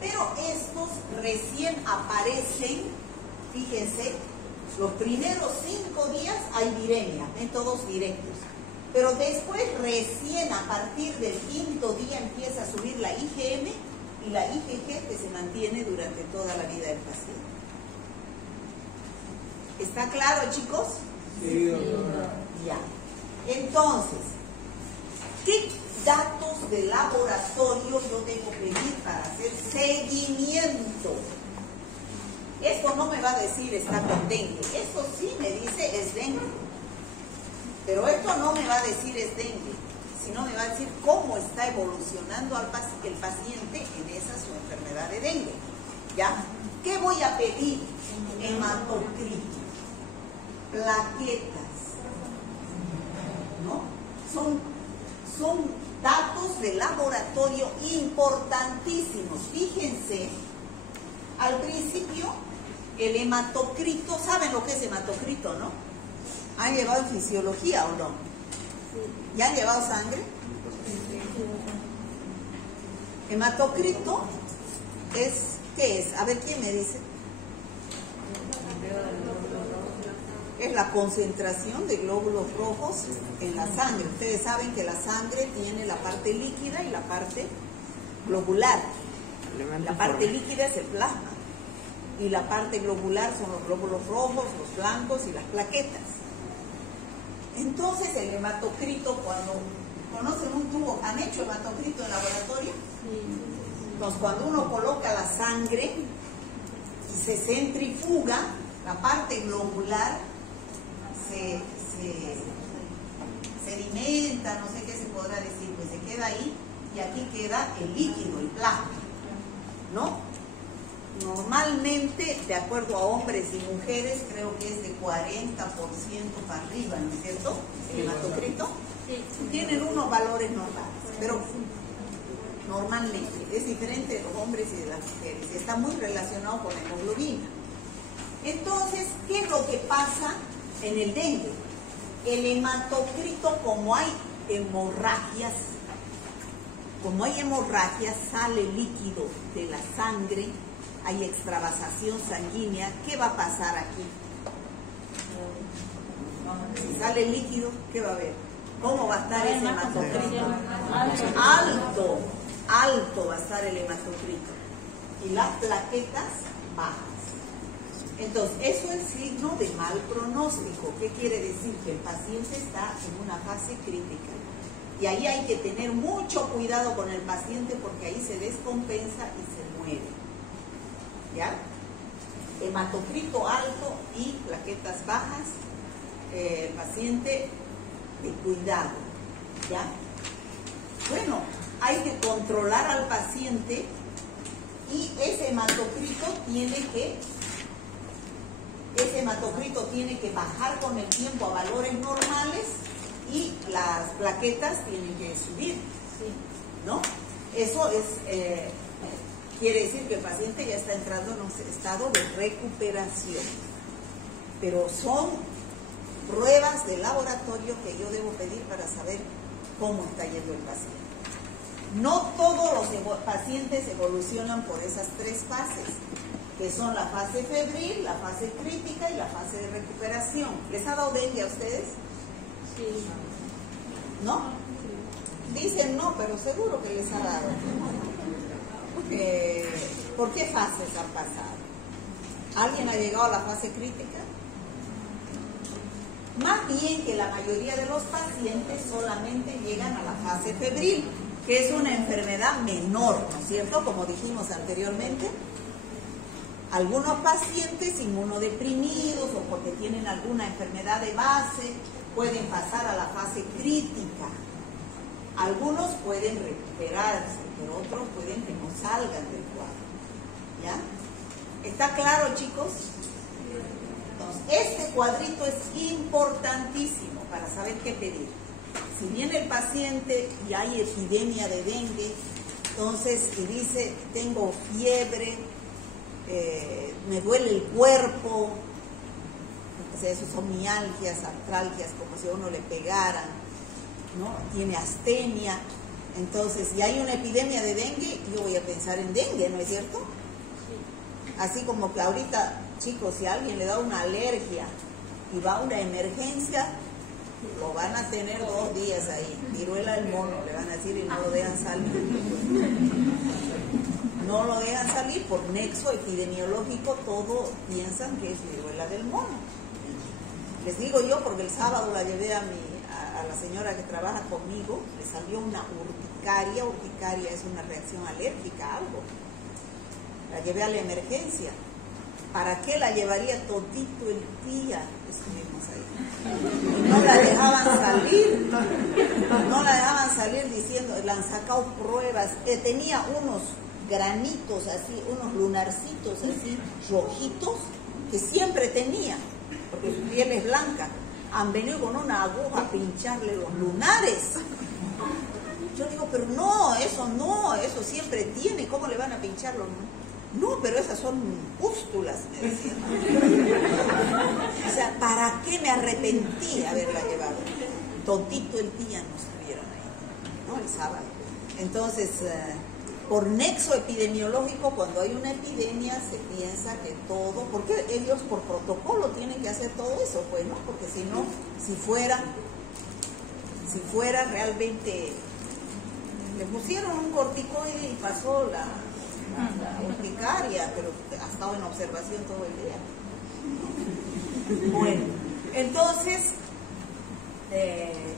Pero estos recién aparecen, fíjense, los primeros 5 días hay viremia, métodos directos. Pero después, recién a partir del 5.º día empieza a subir la IgM y la IgG que se mantiene durante toda la vida del paciente. ¿Está claro, chicos? Sí, doctora. Ya. Entonces, ¿qué datos de laboratorio yo debo pedir para hacer seguimiento? Esto no me va a decir está con dengue. Esto sí me dice es dengue. Pero esto no me va a decir es dengue, sino me va a decir cómo está evolucionando el paciente en esa su enfermedad de dengue. ¿Ya? ¿Qué voy a pedir? Hematocrito, plaquetas, ¿no? Son datos de laboratorio importantísimos. Fíjense, al principio, el hematocrito, ¿saben lo que es hematocrito, no? ¿Han llevado en fisiología o no? Sí. ¿Ya han llevado sangre? Sí. Hematocrito es, ¿qué es? A ver, ¿quién me dice? Es la concentración de glóbulos rojos en la sangre. Ustedes saben que la sangre tiene la parte líquida y la parte globular. La parte líquida es el plasma y la parte globular son los glóbulos rojos, los blancos y las plaquetas. Entonces el hematocrito, cuando conocen un tubo, ¿han hecho hematocrito en laboratorio? Sí. Entonces cuando uno coloca la sangre y se centrifuga, la parte globular se sedimenta, no sé qué se podrá decir, pues se queda ahí y aquí queda el líquido, el plasma, ¿no? Normalmente, de acuerdo a hombres y mujeres, creo que es de 40% para arriba, ¿no es cierto? El hematocrito. Sí. Tienen unos valores normales, pero normalmente es diferente de los hombres y de las mujeres. Está muy relacionado con la hemoglobina. Entonces, ¿qué es lo que pasa en el dengue? El hematocrito, como hay hemorragias, sale líquido de la sangre, hay extravasación sanguínea. ¿Qué va a pasar aquí? Si sale líquido, ¿qué va a haber? ¿Cómo va a estar ese hematocrito? Alto va a estar el hematocrito. Y las plaquetas bajas. Entonces, eso es signo de mal pronóstico. ¿Qué quiere decir? Que el paciente está en una fase crítica. Y ahí hay que tener mucho cuidado con el paciente porque ahí se descompensa y se muere. ¿Ya? Hematocrito alto y plaquetas bajas, paciente de cuidado. ¿Ya? Bueno, hay que controlar al paciente y ese hematocrito tiene que bajar con el tiempo a valores normales y las plaquetas tienen que subir, ¿no? Eso es, quiere decir que el paciente ya está entrando en un estado de recuperación. Pero son pruebas de laboratorio que yo debo pedir para saber cómo está yendo el paciente. No todos los pacientes evolucionan por esas 3 fases, que son la fase febril, la fase crítica y la fase de recuperación. ¿Les ha dado dengue a ustedes? Sí. ¿No? Dicen no, pero seguro que les ha dado. ¿Por qué fases han pasado? ¿Alguien ha llegado a la fase crítica? Más bien que la mayoría de los pacientes solamente llegan a la fase febril, que es una enfermedad menor, ¿no es cierto? Como dijimos anteriormente. Algunos pacientes inmunodeprimidos o porque tienen alguna enfermedad de base pueden pasar a la fase crítica. Algunos pueden recuperarse, pero otros pueden que no salgan del cuadro. ¿Ya? ¿Está claro, chicos? Entonces, este cuadrito es importantísimo para saber qué pedir. Si viene el paciente y hay epidemia de dengue, entonces, y dice, tengo fiebre, me duele el cuerpo, o sea, esos son mialgias, artralgias, como si a uno le pegaran, ¿no? Tiene astenia, entonces, si hay una epidemia de dengue, yo voy a pensar en dengue, ¿no es cierto? Así como que ahorita, chicos, si a alguien le da una alergia y va a una emergencia, lo van a tener 2 días ahí, viruela del mono, le van a decir, y no lo dejan salir. No lo dejan salir por nexo epidemiológico, todo piensan que es viruela del mono. Les digo yo porque el sábado la llevé a la señora que trabaja conmigo, le salió una urticaria. Urticaria es una reacción alérgica a algo. La llevé a la emergencia. ¿Para qué la llevaría todito el día? Estuvimos ahí. Y no la dejaban salir. No la dejaban salir diciendo, le han sacado pruebas. Tenía unos granitos así, unos lunarcitos así, rojitos, que siempre tenía, porque su piel es blanca. Han venido con una aguja a pincharle los lunares. Yo digo, pero no, eso siempre tiene, ¿cómo le van a pinchar los lunares? No, pero esas son pústulas, me decían. O sea, ¿para qué me arrepentí de haberla llevado? Todito el día nos estuvieron ahí, ¿no? El sábado. Entonces, por nexo epidemiológico, cuando hay una epidemia, se piensa que todo, porque ellos por protocolo tienen que hacer todo eso, pues, ¿no? Porque si no, si fuera realmente, le pusieron un corticoide y pasó la urticaria, pero ha estado en observación todo el día. Bueno, entonces,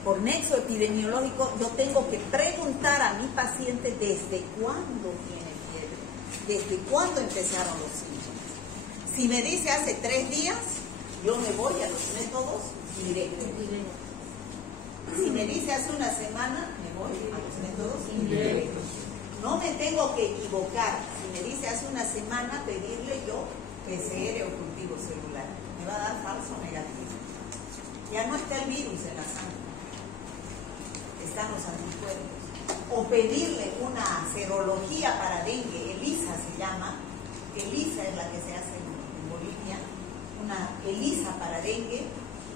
por nexo epidemiológico, yo tengo que preguntar a mi paciente desde cuándo tiene fiebre, desde cuándo empezaron los síntomas. Si me dice hace 3 días, yo me voy a los métodos directos. Si me dice hace una semana, me voy a los métodos indirectos. No me tengo que equivocar. Si me dice hace una semana, pedirle yo PCR o cultivo celular. Me va a dar falso negativo. Ya no está el virus en la sangre, están los anticuerpos. O pedirle una serología para dengue, ELISA se llama, ELISA es la que se hace en Bolivia, una ELISA para dengue,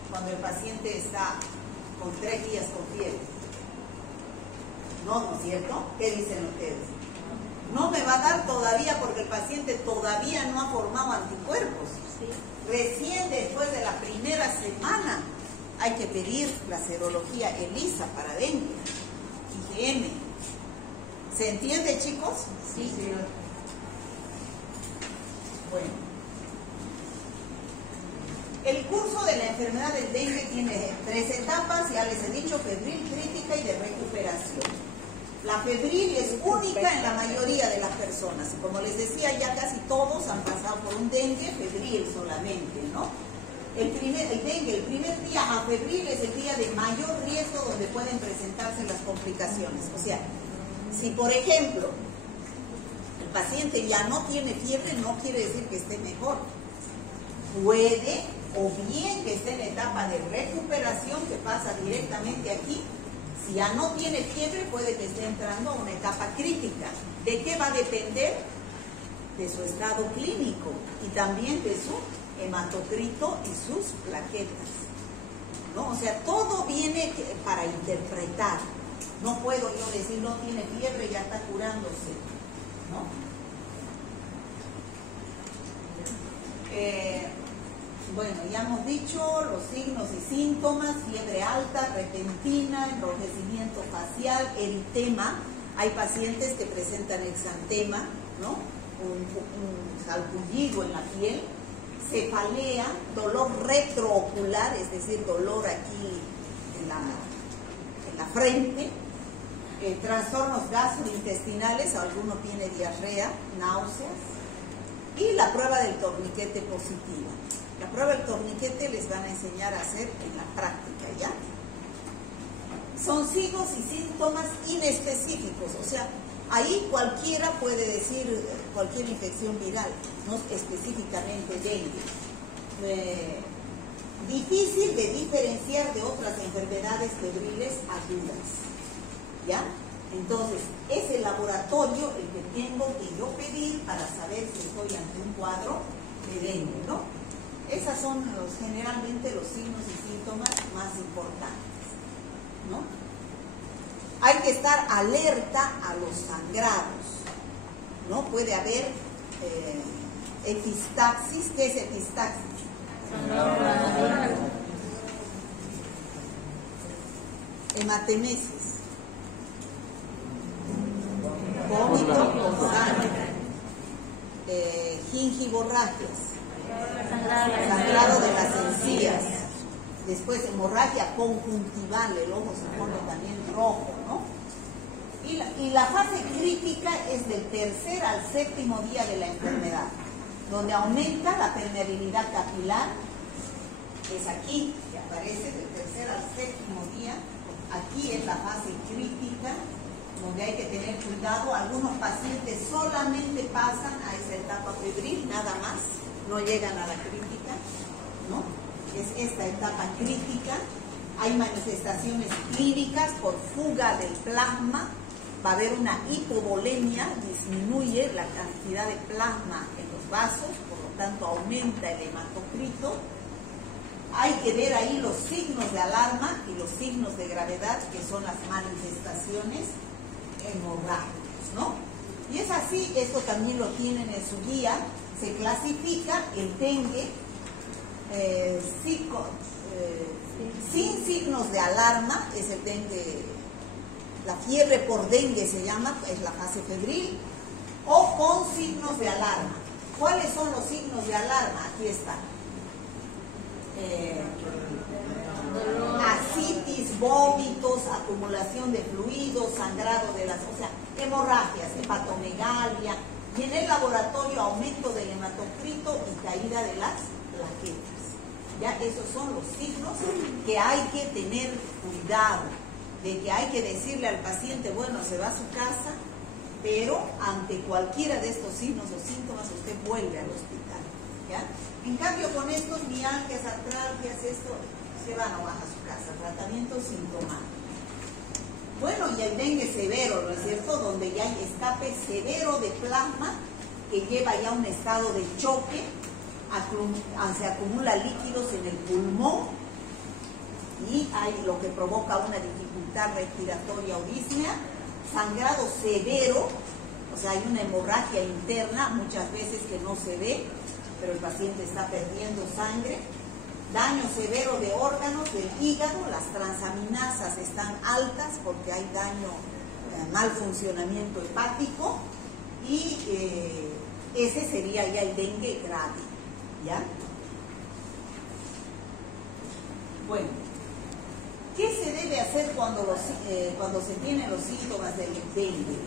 cuando el paciente está con 3 días con fiebre. ¿No es cierto? ¿Qué dicen ustedes? No me va a dar todavía porque el paciente todavía no ha formado anticuerpos. Sí. Recién después de la primera semana hay que pedir la serología ELISA para dengue, IgM. ¿Se entiende, chicos? Sí. Bueno. El curso de la enfermedad del dengue tiene 3 etapas, ya les he dicho, febril, crítica y de recuperación. La febril es única en la mayoría de las personas. Como les decía, ya casi todos han pasado por un dengue febril solamente, ¿no? El dengue, el primer día a febril es el día de mayor riesgo donde pueden presentarse las complicaciones. O sea, si por ejemplo el paciente ya no tiene fiebre, no quiere decir que esté mejor. Puede, o bien que esté en etapa de recuperación, que pasa directamente aquí. Si ya no tiene fiebre, puede que esté entrando a una etapa crítica. ¿De qué va a depender? De su estado clínico y también de su hematocrito y sus plaquetas, ¿no? O sea, todo viene para interpretar. No puedo yo decir, no tiene fiebre, ya está curándose, ¿no? Bueno, ya hemos dicho los signos y síntomas: fiebre alta, repentina, enrojecimiento facial, eritema. Hay pacientes que presentan exantema, ¿no? Un salpullido en la piel, cefalea, dolor retroocular, es decir, dolor aquí en la frente, trastornos gastrointestinales, alguno tiene diarrea, náuseas, y la prueba del torniquete positiva. La prueba del torniquete les van a enseñar a hacer en la práctica, ¿ya? Son signos y síntomas inespecíficos, o sea, ahí cualquiera puede decir cualquier infección viral, no específicamente dengue. Difícil de diferenciar de otras enfermedades febriles agudas, ¿ya? Entonces, es el laboratorio el que tengo que yo pedir para saber si estoy ante un cuadro de dengue, ¿no? Esos son generalmente los signos y síntomas más importantes, ¿no? Hay que estar alerta a los sangrados, ¿no? Puede haber epistaxis. ¿Qué es epistaxis? Hematemesis, vómito con sangre, gingivorragias, sangrado de las encías, después hemorragia conjuntival, el ojo se pone también rojo, ¿no? Y la fase crítica es del 3er al 7º día de la enfermedad, donde aumenta la permeabilidad capilar, es aquí que aparece del 3er al 7º día. Aquí es la fase crítica, donde hay que tener cuidado. Algunos pacientes solamente pasan a esa etapa febril, nada más, no llegan a la crítica, ¿no? Es esta etapa crítica. Hay manifestaciones clínicas por fuga del plasma, va a haber una hipovolemia, disminuye la cantidad de plasma en los vasos, por lo tanto aumenta el hematocrito. Hay que ver ahí los signos de alarma y los signos de gravedad, que son las manifestaciones hemorrágicas, ¿no? Y es así, esto también lo tienen en su guía, se clasifica el dengue sin signos de alarma, es el dengue, la fiebre por dengue se llama, es la fase febril, o con signos de alarma. ¿Cuáles son los signos de alarma? Aquí están. Ascitis, vómitos, acumulación de fluidos, sangrado de las, o sea, hemorragias, hepatomegalia, y en el laboratorio aumento del hematocrito y caída de las plaquetas. Ya esos son los signos que hay que tener cuidado, de que hay que decirle al paciente, bueno, se va a su casa, pero ante cualquiera de estos signos o síntomas usted vuelve al hospital, ¿ya? En cambio, con estos mialgias, artralgias, esto, se van o baja a su casa, tratamiento sintomático. Bueno, y el dengue severo, ¿no es cierto?, donde ya hay escape severo de plasma, que lleva ya un estado de choque, se acumula líquidos en el pulmón, y hay lo que provoca una dificultad respiratoria o disnea, sangrado severo, o sea, hay una hemorragia interna, muchas veces que no se ve, pero el paciente está perdiendo sangre, daño severo de órganos del hígado, las transaminasas están altas porque hay daño, mal funcionamiento hepático, y ese sería ya el dengue grave, ¿ya? Bueno, ¿qué se debe hacer cuando se tienen los síntomas del dengue?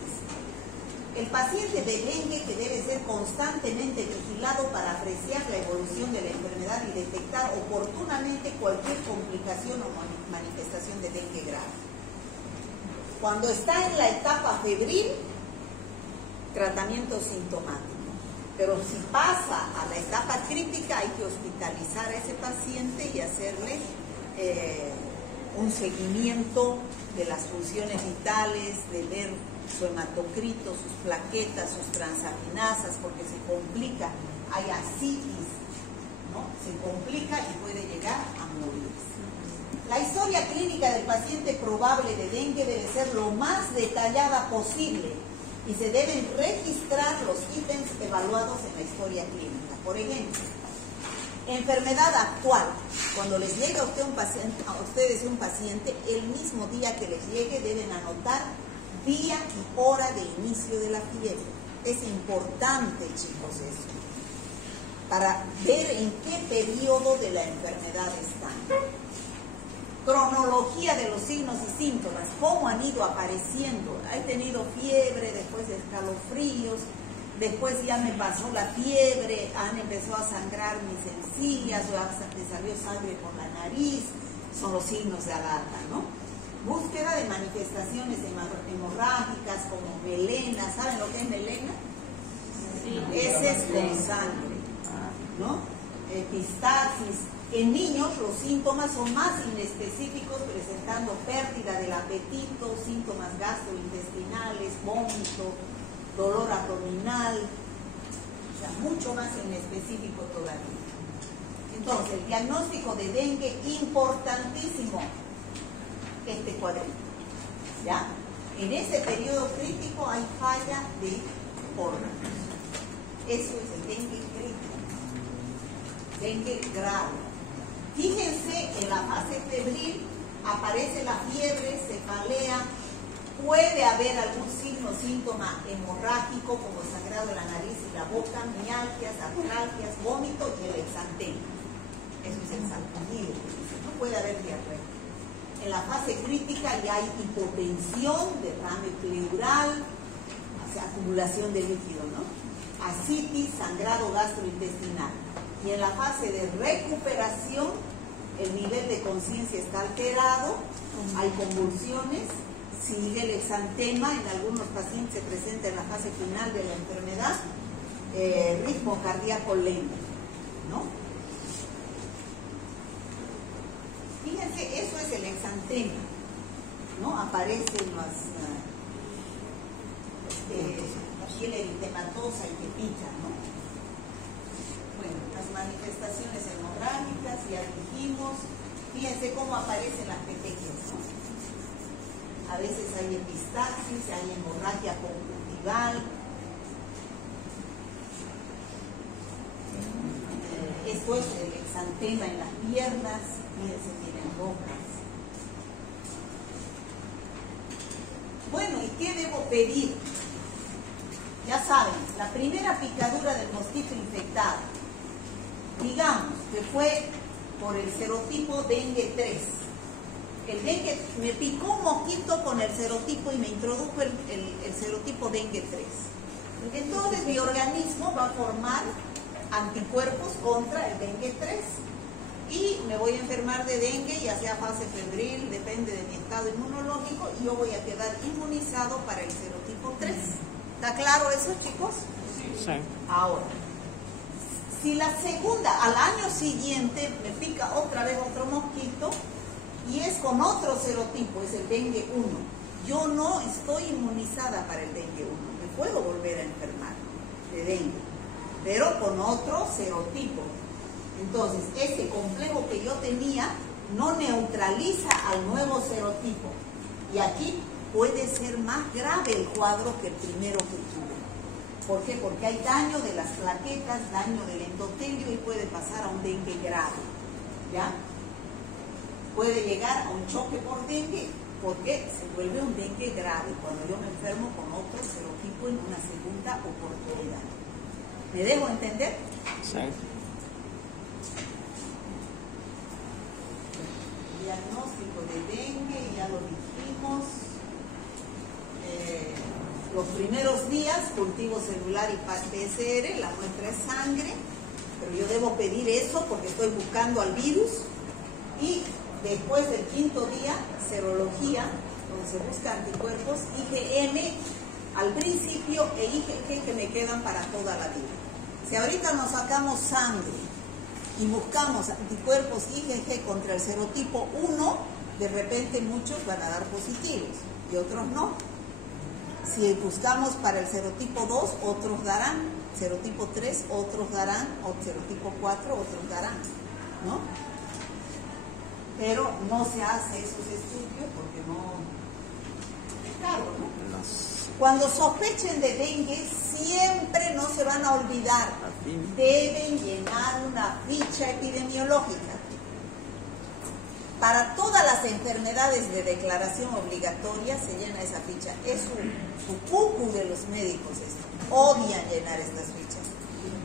El paciente de dengue, que debe ser constantemente vigilado para apreciar la evolución de la enfermedad y detectar oportunamente cualquier complicación o manifestación de dengue grave. Cuando está en la etapa febril, tratamiento sintomático. Pero si pasa a la etapa crítica, hay que hospitalizar a ese paciente y hacerle un seguimiento de las funciones vitales, de ver su hematocrito, sus plaquetas, sus transaminasas, porque se complica, hay ascitis, ¿no? Se complica y puede llegar a morir. La historia clínica del paciente probable de dengue debe ser lo más detallada posible y se deben registrar los ítems evaluados en la historia clínica. Por ejemplo, enfermedad actual. Cuando les llegue a ustedes un paciente, el mismo día que les llegue deben anotar día y hora de inicio de la fiebre. Es importante, chicos, eso. para ver en qué periodo de la enfermedad están. Cronología de los signos y síntomas, cómo han ido apareciendo. He tenido fiebre, después escalofríos, después ya me pasó la fiebre, empezó a sangrar mis encías, me salió sangre por la nariz, son los signos de alerta, ¿no? Búsqueda de manifestaciones hemorrágicas como melena. ¿Saben lo que es melena? Sí. Ese es con sangre, ¿no? Epistaxis. En niños los síntomas son más inespecíficos, presentando pérdida del apetito, síntomas gastrointestinales, vómito, dolor abdominal, o sea, mucho más inespecífico todavía. Entonces, el diagnóstico de dengue, importantísimo, este cuadrito, ¿ya? En ese periodo crítico hay falla de órganos. Eso es el dengue crítico, dengue grave. Fíjense, en la fase febril aparece la fiebre, cefalea, puede haber algún signo o síntoma hemorrágico como sangrado de la nariz y la boca, mialgias, artralgias, vómito y el exantema. Eso es el salpullido, no puede haber diarrea. En la fase crítica ya hay hipotensión, derrame pleural, o sea, acumulación de líquido, ¿no? Ascitis, sangrado gastrointestinal. Y en la fase de recuperación, el nivel de conciencia está alterado, hay convulsiones, sigue el exantema, en algunos pacientes se presenta en la fase final de la enfermedad, ritmo cardíaco lento, ¿no? Fíjense, eso es el exantema, ¿no? Aparecen la piel eritematosa y que pica, ¿no? Bueno, las manifestaciones hemorrágicas, ya dijimos. Fíjense cómo aparecen las petequias, ¿no? A veces hay epistaxis, hay hemorragia conjuntival. Esto es el exantema en las piernas. Fíjense, tienen rocas. Bueno, ¿y qué debo pedir? Ya saben, la primera picadura del mosquito infectado, digamos que fue por el serotipo dengue 3. El dengue, me picó un mosquito con el serotipo y me introdujo el serotipo dengue 3. Entonces mi organismo va a formar anticuerpos contra el dengue 3 y me voy a enfermar de dengue, ya sea fase febril, depende de mi estado inmunológico, y yo voy a quedar inmunizado para el serotipo 3. ¿Está claro eso, chicos? Sí. Ahora, si la segunda, al año siguiente, me pica otra vez otro mosquito y es con otro serotipo, es el dengue 1, yo no estoy inmunizada para el dengue 1, me puedo volver a enfermar de dengue, pero con otro serotipo. Entonces, este complejo que yo tenía no neutraliza al nuevo serotipo y aquí puede ser más grave el cuadro que el primero que tuve. ¿Por qué? Porque hay daño de las plaquetas, daño del endotelio y puede pasar a un dengue grave, ¿ya? Puede llegar a un choque por dengue porque se vuelve un dengue grave cuando yo me enfermo con otro serotipo en una segunda oportunidad. ¿Me dejo entender? Sí. Diagnóstico de dengue, ya lo dijimos. Los primeros días, cultivo celular y PCR, la muestra es sangre, pero yo debo pedir eso porque estoy buscando al virus. Y después del quinto día, serología, donde se busca anticuerpos, IgM al principio e IgG que me quedan para toda la vida. Si ahorita nos sacamos sangre y buscamos anticuerpos IgG contra el serotipo 1, de repente muchos van a dar positivos y otros no. Si buscamos para el serotipo 2, otros darán, serotipo 3, otros darán, o serotipo 4, otros darán, ¿no? Pero no se hace esos estudios porque no es caro, ¿no? Cuando sospechen de dengue, siempre no se van a olvidar, deben llenar una ficha epidemiológica. Para todas las enfermedades de declaración obligatoria se llena esa ficha. Es su cucu de los médicos esto. Odian llenar estas fichas.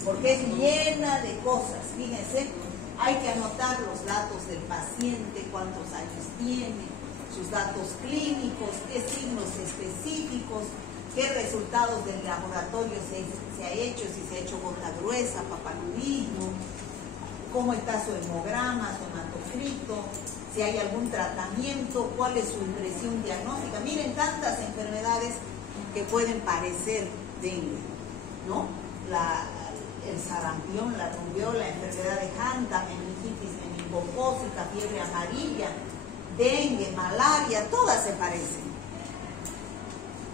porque es llena de cosas. Fíjense, hay que anotar los datos del paciente, cuántos años tiene, sus datos clínicos, qué signos específicos, qué resultados del laboratorio se ha hecho, si se ha hecho gota gruesa, papaludismo, cómo está su hemograma, su hematocrito, si hay algún tratamiento, cuál es su impresión diagnóstica. Miren tantas enfermedades que pueden parecer dengue, ¿no? El sarampión, la rubiola, la enfermedad de Hanta, meningitis meningocócica, fiebre amarilla, dengue, malaria, todas se parecen.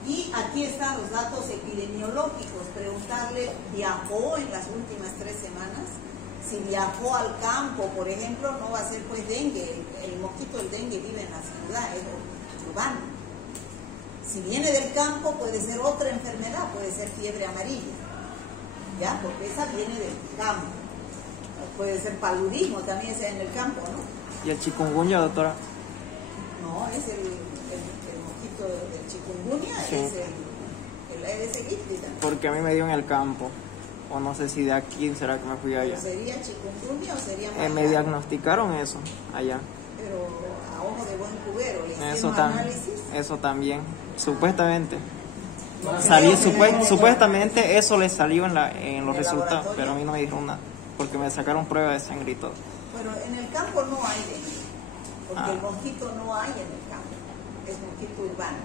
Y aquí están los datos epidemiológicos. Preguntarle, ¿viajó en las últimas 3 semanas? Si viajó al campo, por ejemplo, no va a ser pues dengue. El mosquito del dengue vive en la ciudad, es urbano. Si viene del campo, puede ser otra enfermedad, puede ser fiebre amarilla, ¿ya? Porque esa viene del campo. Puede ser paludismo, también sea en el campo, ¿no? ¿Y el chikungunya, doctora? No, es el mosquito del chikungunya, Sí. es el Aedes aegypti. Porque a mí me dio en el campo. O no sé si de aquí será que me fui allá. ¿Sería chikungunya o sería Me malaria? diagnosticaron eso allá. Pero a ojo de buen cubero, le Eso, hicieron análisis. eso también. Supuestamente. Creo que Supuestamente eso le salió en los ¿En el resultados, laboratorio? pero a mí no me dijeron nada. Porque me sacaron pruebas de sangre y todo. Bueno, en el campo no hay dengue, porque Ah. el mosquito no hay en el campo, es mosquito urbano,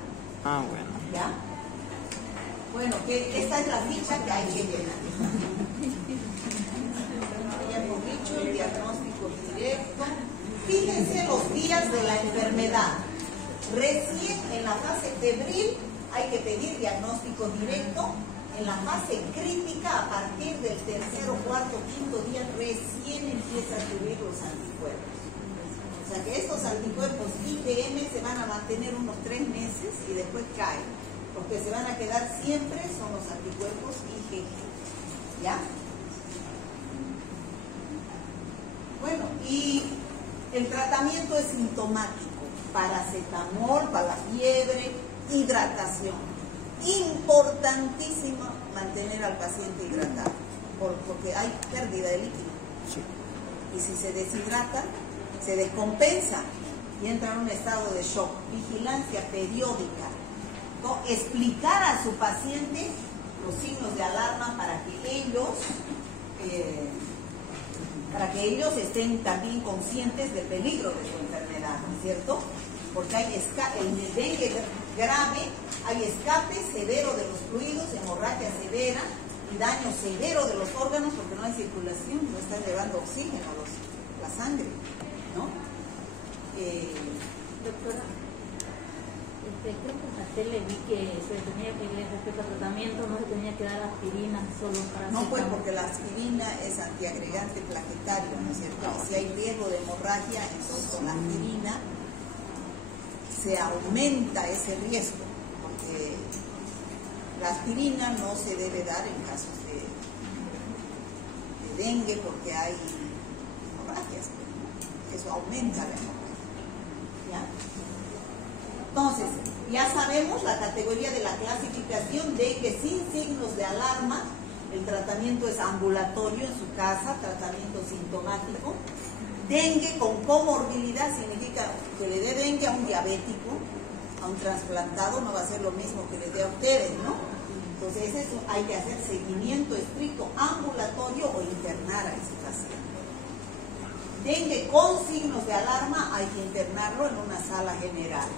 Ah, bueno. ¿ya? Bueno, que esta es la ficha que hay que llenar. Ya hemos dicho, el diagnóstico directo. Fíjense los días de la enfermedad. Recién en la fase febril hay que pedir diagnóstico directo. En la fase crítica, a partir del 3.º, 4.º, 5.º día, recién empieza a subir los anticuerpos. O sea que estos anticuerpos IgM se van a mantener unos 3 meses y después caen. Los que se van a quedar siempre son los anticuerpos IgG. ¿Ya? Bueno, y el tratamiento es sintomático. Paracetamol para la fiebre, hidratación. Importantísimo mantener al paciente hidratado, porque hay pérdida de líquido. Sí. Y si se deshidrata, se descompensa y entra en un estado de shock. Vigilancia periódica, ¿no? Explicar a su paciente los signos de alarma para que ellos estén también conscientes del peligro de su enfermedad, ¿no es cierto? Porque en el dengue grave hay escape severo de los fluidos, hemorragia severa y daño severo de los órganos porque no hay circulación, no están llevando oxígeno a la sangre, ¿no? Doctora, creo que en la tele vi que se tenía que, respecto al tratamiento, no se tenía que dar aspirina solo para... No, pues porque la aspirina es antiagregante plaquetario, ¿no es cierto? Si hay riesgo de hemorragia, entonces con la aspirina se aumenta ese riesgo, porque la aspirina no se debe dar en casos de dengue porque hay hemorragias, ¿no? Eso aumenta la hemorragia, ¿ya? Entonces, ya sabemos la categoría de la clasificación de que sin signos de alarma, el tratamiento es ambulatorio en su casa, tratamiento sintomático. Dengue con comorbilidad significa que le dé dengue a un diabético, a un trasplantado, no va a ser lo mismo que les dé a ustedes, ¿no? Entonces hay que hacer seguimiento estricto ambulatorio o internar a ese paciente. Dengue con signos de alarma hay que internarlo en una sala general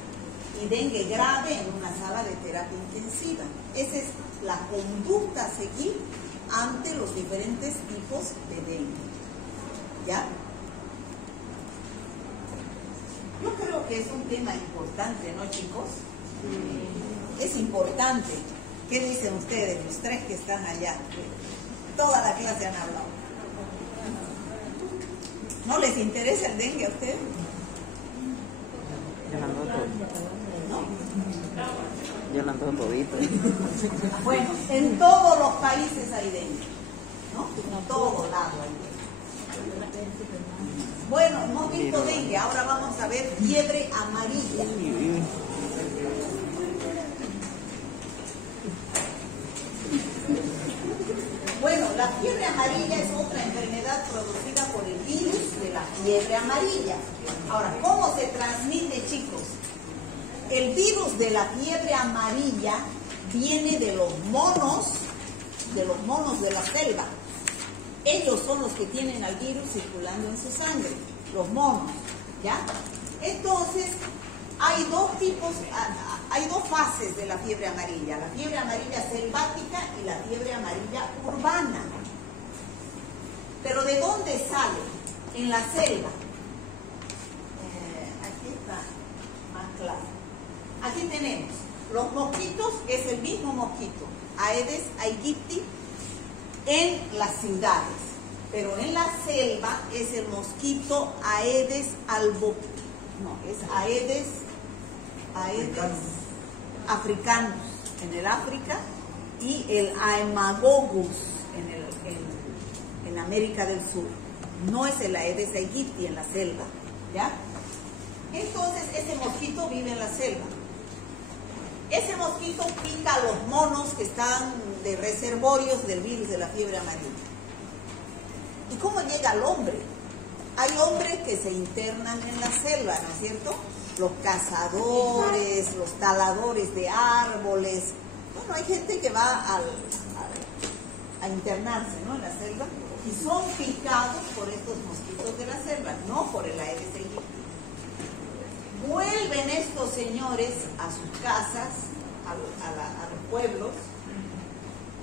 y dengue grave en una sala de terapia intensiva. Esa es la conducta a seguir ante los diferentes tipos de dengue, ¿ya? Yo creo que es un tema importante, ¿no, chicos? Es importante. ¿Qué dicen ustedes, los 3 que están allá? Toda la clase han hablado. ¿No les interesa el dengue a ustedes? Ya la ando todito. Bueno, en todos los países hay dengue, ¿no? En todo lado hay dengue. Bueno, hemos visto dengue, ahora vamos a ver fiebre amarilla. Bueno, la fiebre amarilla es otra enfermedad producida por el virus de la fiebre amarilla. Ahora, ¿cómo se transmite, chicos? El virus de la fiebre amarilla viene de los monos de la selva. Ellos son los que tienen al virus circulando en su sangre, los monos, ¿ya? Entonces, hay dos fases de la fiebre amarilla: la fiebre amarilla selvática y la fiebre amarilla urbana. Pero ¿de dónde sale? En la selva. Aquí está más claro. Aquí tenemos los mosquitos, que es el mismo mosquito, Aedes aegypti, en las ciudades. Pero en la selva es el mosquito Aedes albopicus. No, es Aedes africanus en el África y el Aemagogus en América del Sur. No es el Aedes aegypti en la selva, ¿ya? Entonces, ese mosquito vive en la selva. Ese mosquito pica a los monos que están de reservorios del virus de la fiebre amarilla. ¿Y cómo llega al hombre? Hay hombres que se internan en la selva, ¿no es cierto? Los cazadores, los taladores de árboles. Bueno, hay gente que va a internarse, ¿no?, en la selva, y son picados por estos mosquitos de la selva, no por el Aedes aegypti. Vuelven estos señores a sus casas, a los pueblos,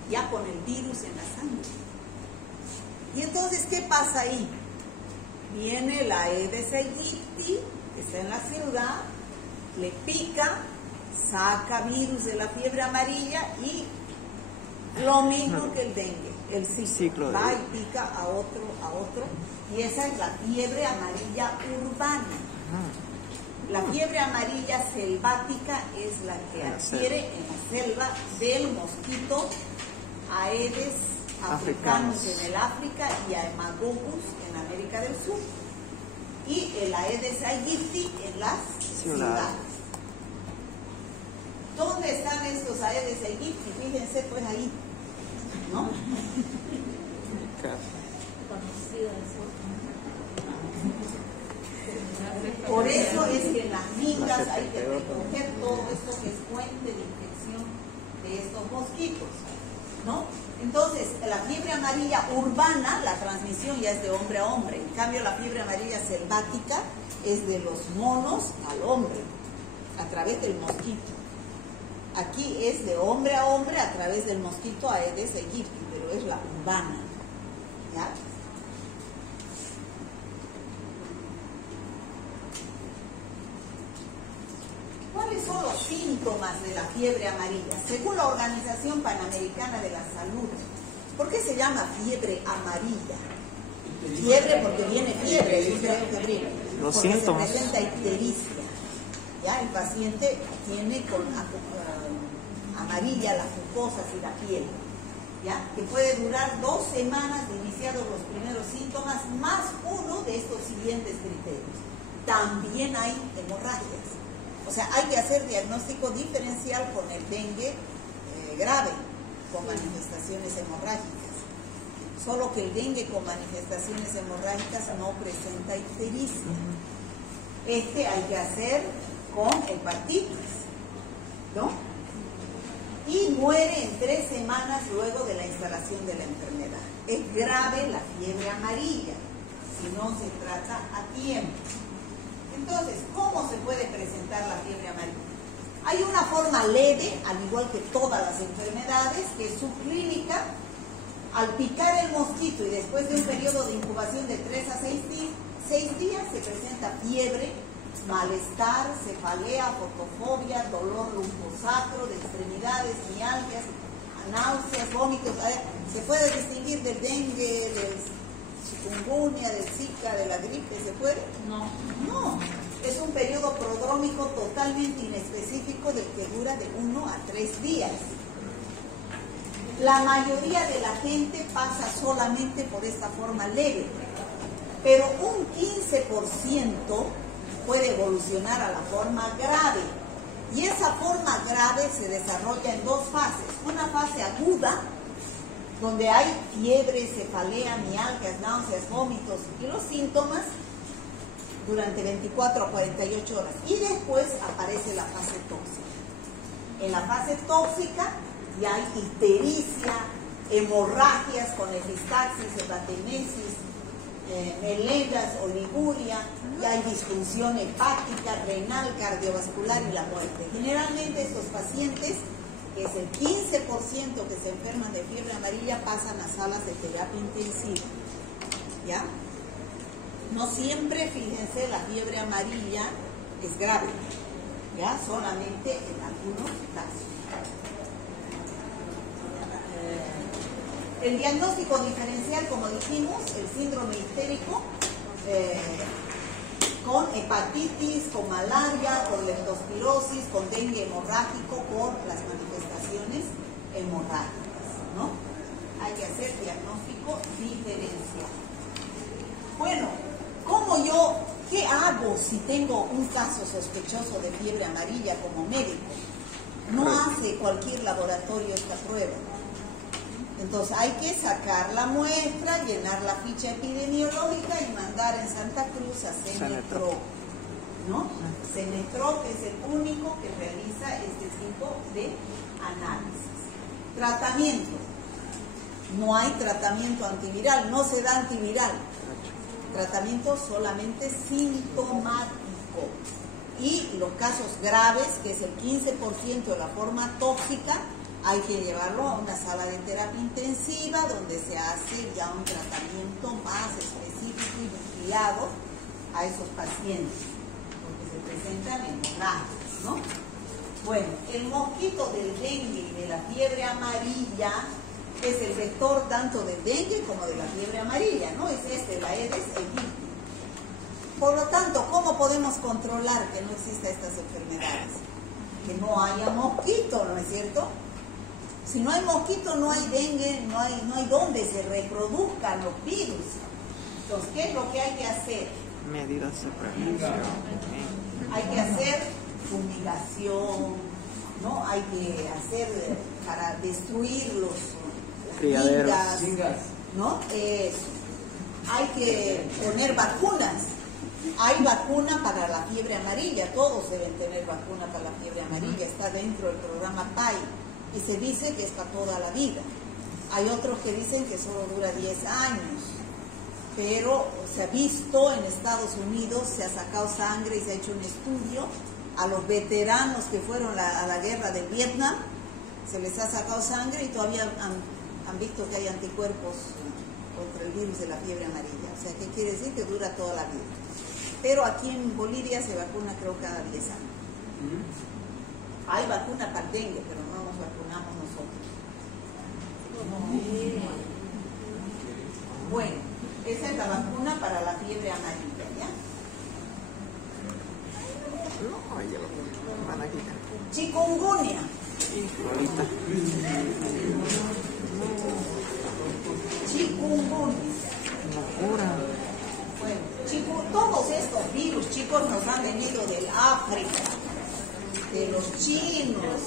ya con el virus en la sangre. Y entonces, ¿qué pasa ahí? Viene el Aedes aegypti, que está en la ciudad, le pica, saca virus de la fiebre amarilla y lo mismo que el dengue, el ciclo va y pica a otro, y esa es la fiebre amarilla urbana. La fiebre amarilla selvática es la que adquiere en la selva del mosquito Aedes africanus en el África y Aemagogus en América del Sur, y el Aedes aegypti en las ciudades. ¿Dónde están estos Aedes aegypti? Fíjense pues ahí, ¿no? Por eso es que en las minas hay que recoger todo esto que es fuente de infección de estos mosquitos, ¿no? Entonces, la fiebre amarilla urbana, la transmisión ya es de hombre a hombre. En cambio, la fiebre amarilla selvática es de los monos al hombre, a través del mosquito. Aquí es de hombre a hombre a través del mosquito Aedes aegypti, pero es la urbana, ¿ya? ¿Cuáles son los síntomas de la fiebre amarilla? Según la Organización Panamericana de la Salud, ¿por qué se llama fiebre amarilla? Fiebre porque viene fiebre, es un periodo febril. Los porque síntomas. se presenta ictericia. Ya el paciente tiene con amarilla las mucosas y la piel, ¿ya? Que puede durar 2 semanas de iniciados los primeros síntomas, más uno de estos siguientes criterios. También hay hemorragias. O sea, hay que hacer diagnóstico diferencial con el dengue grave, con manifestaciones hemorrágicas. Solo que el dengue con manifestaciones hemorrágicas no presenta ictericia. Este hay que hacer con hepatitis, ¿no? Y muere en 3 semanas luego de la instalación de la enfermedad. Es grave la fiebre amarilla, si no se trata a tiempo. Entonces, ¿cómo se puede presentar la fiebre amarilla? Hay una forma leve, al igual que todas las enfermedades, que es subclínica. Al picar el mosquito y después de un periodo de incubación de 3 a 6 días, se presenta fiebre, malestar, cefalea, fotofobia, dolor lumposacro de extremidades, mialgias, náuseas, vómitos. Se puede distinguir del dengue, del chikungunya, del zika, de la gripe, ¿se puede? No, es un periodo prodrómico totalmente inespecífico del que dura de 1 a 3 días. La mayoría de la gente pasa solamente por esta forma leve, pero un 15% puede evolucionar a la forma grave. Y esa forma grave se desarrolla en 2 fases. Una fase aguda, donde hay fiebre, cefalea, mialgias, náuseas, vómitos y los síntomas durante 24 a 48 horas. Y después aparece la fase tóxica. En la fase tóxica ya hay ictericia, hemorragias con epistaxis, hepatimesis, melenas, oliguria, y hay disfunción hepática, renal, cardiovascular y la muerte. Generalmente estos pacientes, que es el 15% que se enferman de fiebre amarilla, pasan a salas de terapia intensiva. ¿Ya? No siempre, fíjense, la fiebre amarilla es grave, ¿ya? Solamente en algunos casos. El diagnóstico diferencial, como dijimos, el síndrome histérico, con hepatitis, con malaria, con leptospirosis, con dengue hemorrágico, por las manifestaciones hemorrágicas, ¿no? Hay que hacer diagnóstico diferencial. Bueno, ¿qué hago si tengo un caso sospechoso de fiebre amarilla como médico? No hace cualquier laboratorio esta prueba. Entonces hay que sacar la muestra, llenar la ficha epidemiológica y mandar en Santa Cruz a Cenetrop, ¿no? Cenetrop es el único que realiza este tipo de análisis. Tratamiento. No hay tratamiento antiviral, no se da antiviral. Tratamiento solamente sintomático. Y los casos graves, que es el 15% de la forma tóxica, hay que llevarlo a una sala de terapia intensiva donde se hace ya un tratamiento más específico y guiado a esos pacientes, porque se presentan hemorragias, ¿no? Bueno, el mosquito del dengue y de la fiebre amarilla es el vector tanto del dengue como de la fiebre amarilla, ¿no? Es la Aedes aegypti. Por lo tanto, ¿cómo podemos controlar que no existan estas enfermedades? Que no haya mosquito, ¿no es cierto? Si no hay mosquito, no hay dengue, no hay donde se reproduzcan los virus. Entonces, ¿qué es lo que hay que hacer? Medidas de prevención. Hay que hacer fumigación, ¿no? Hay que hacer para destruir las vigas, ¿no? Hay que poner vacunas. Hay vacuna para la fiebre amarilla, todos deben tener vacuna para la fiebre amarilla, está dentro del programa PAI. Y se dice que es para toda la vida. Hay otros que dicen que solo dura 10 años, pero se ha visto en Estados Unidos, se ha sacado sangre y se ha hecho un estudio a los veteranos que fueron a la guerra de Vietnam, se les ha sacado sangre y todavía han visto que hay anticuerpos contra el virus de la fiebre amarilla. O sea, ¿qué quiere decir? Que dura toda la vida. Pero aquí en Bolivia se vacuna creo cada 10 años. Hay vacuna para el dengue, pero no nos vacunamos nosotros. Bueno, esa es la vacuna para la fiebre amarilla, ¿ya? No, ya lo van a quitar. Chikungunya. Chikungunya. Locura. Bueno, todos estos virus, chicos, nos han venido del África, de los chinos.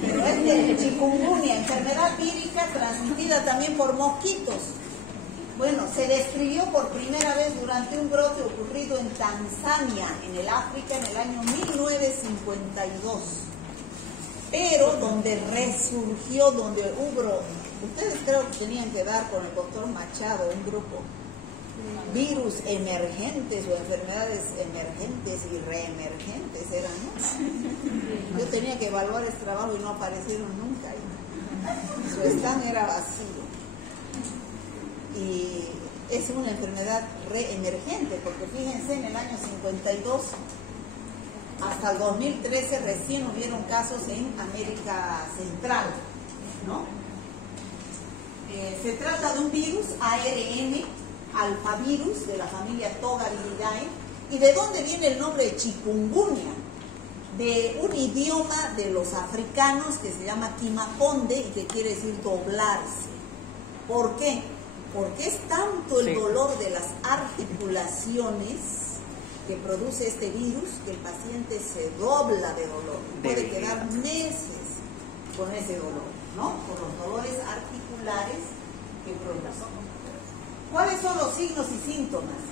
Pero es de chikungunya, enfermedad vírica transmitida también por mosquitos. Bueno, se describió por primera vez durante un brote ocurrido en Tanzania, en el África, en el año 1952. Pero donde resurgió, donde hubo, ustedes creo que tenían que dar con el doctor Machado, un grupo, virus emergentes o enfermedades emergentes y reemergentes eran, ¿no? Yo tenía que evaluar ese trabajo y no aparecieron nunca. Su stand era vacío. Y es una enfermedad reemergente, porque fíjense, en el año 52 hasta el 2013 recién hubieron casos en América Central, ¿no? Se trata de un virus ARN, alfavirus, de la familia Togaviridae. ¿Y de dónde viene el nombre de chikungunya? De un idioma de los africanos que se llama Kimakonde y que quiere decir doblarse. ¿Por qué? Porque es tanto el dolor de las articulaciones que produce este virus que el paciente se dobla de dolor. Puede quedar meses con ese dolor. ¿no? Por los dolores articulares que producen. ¿Cuáles son los signos y síntomas?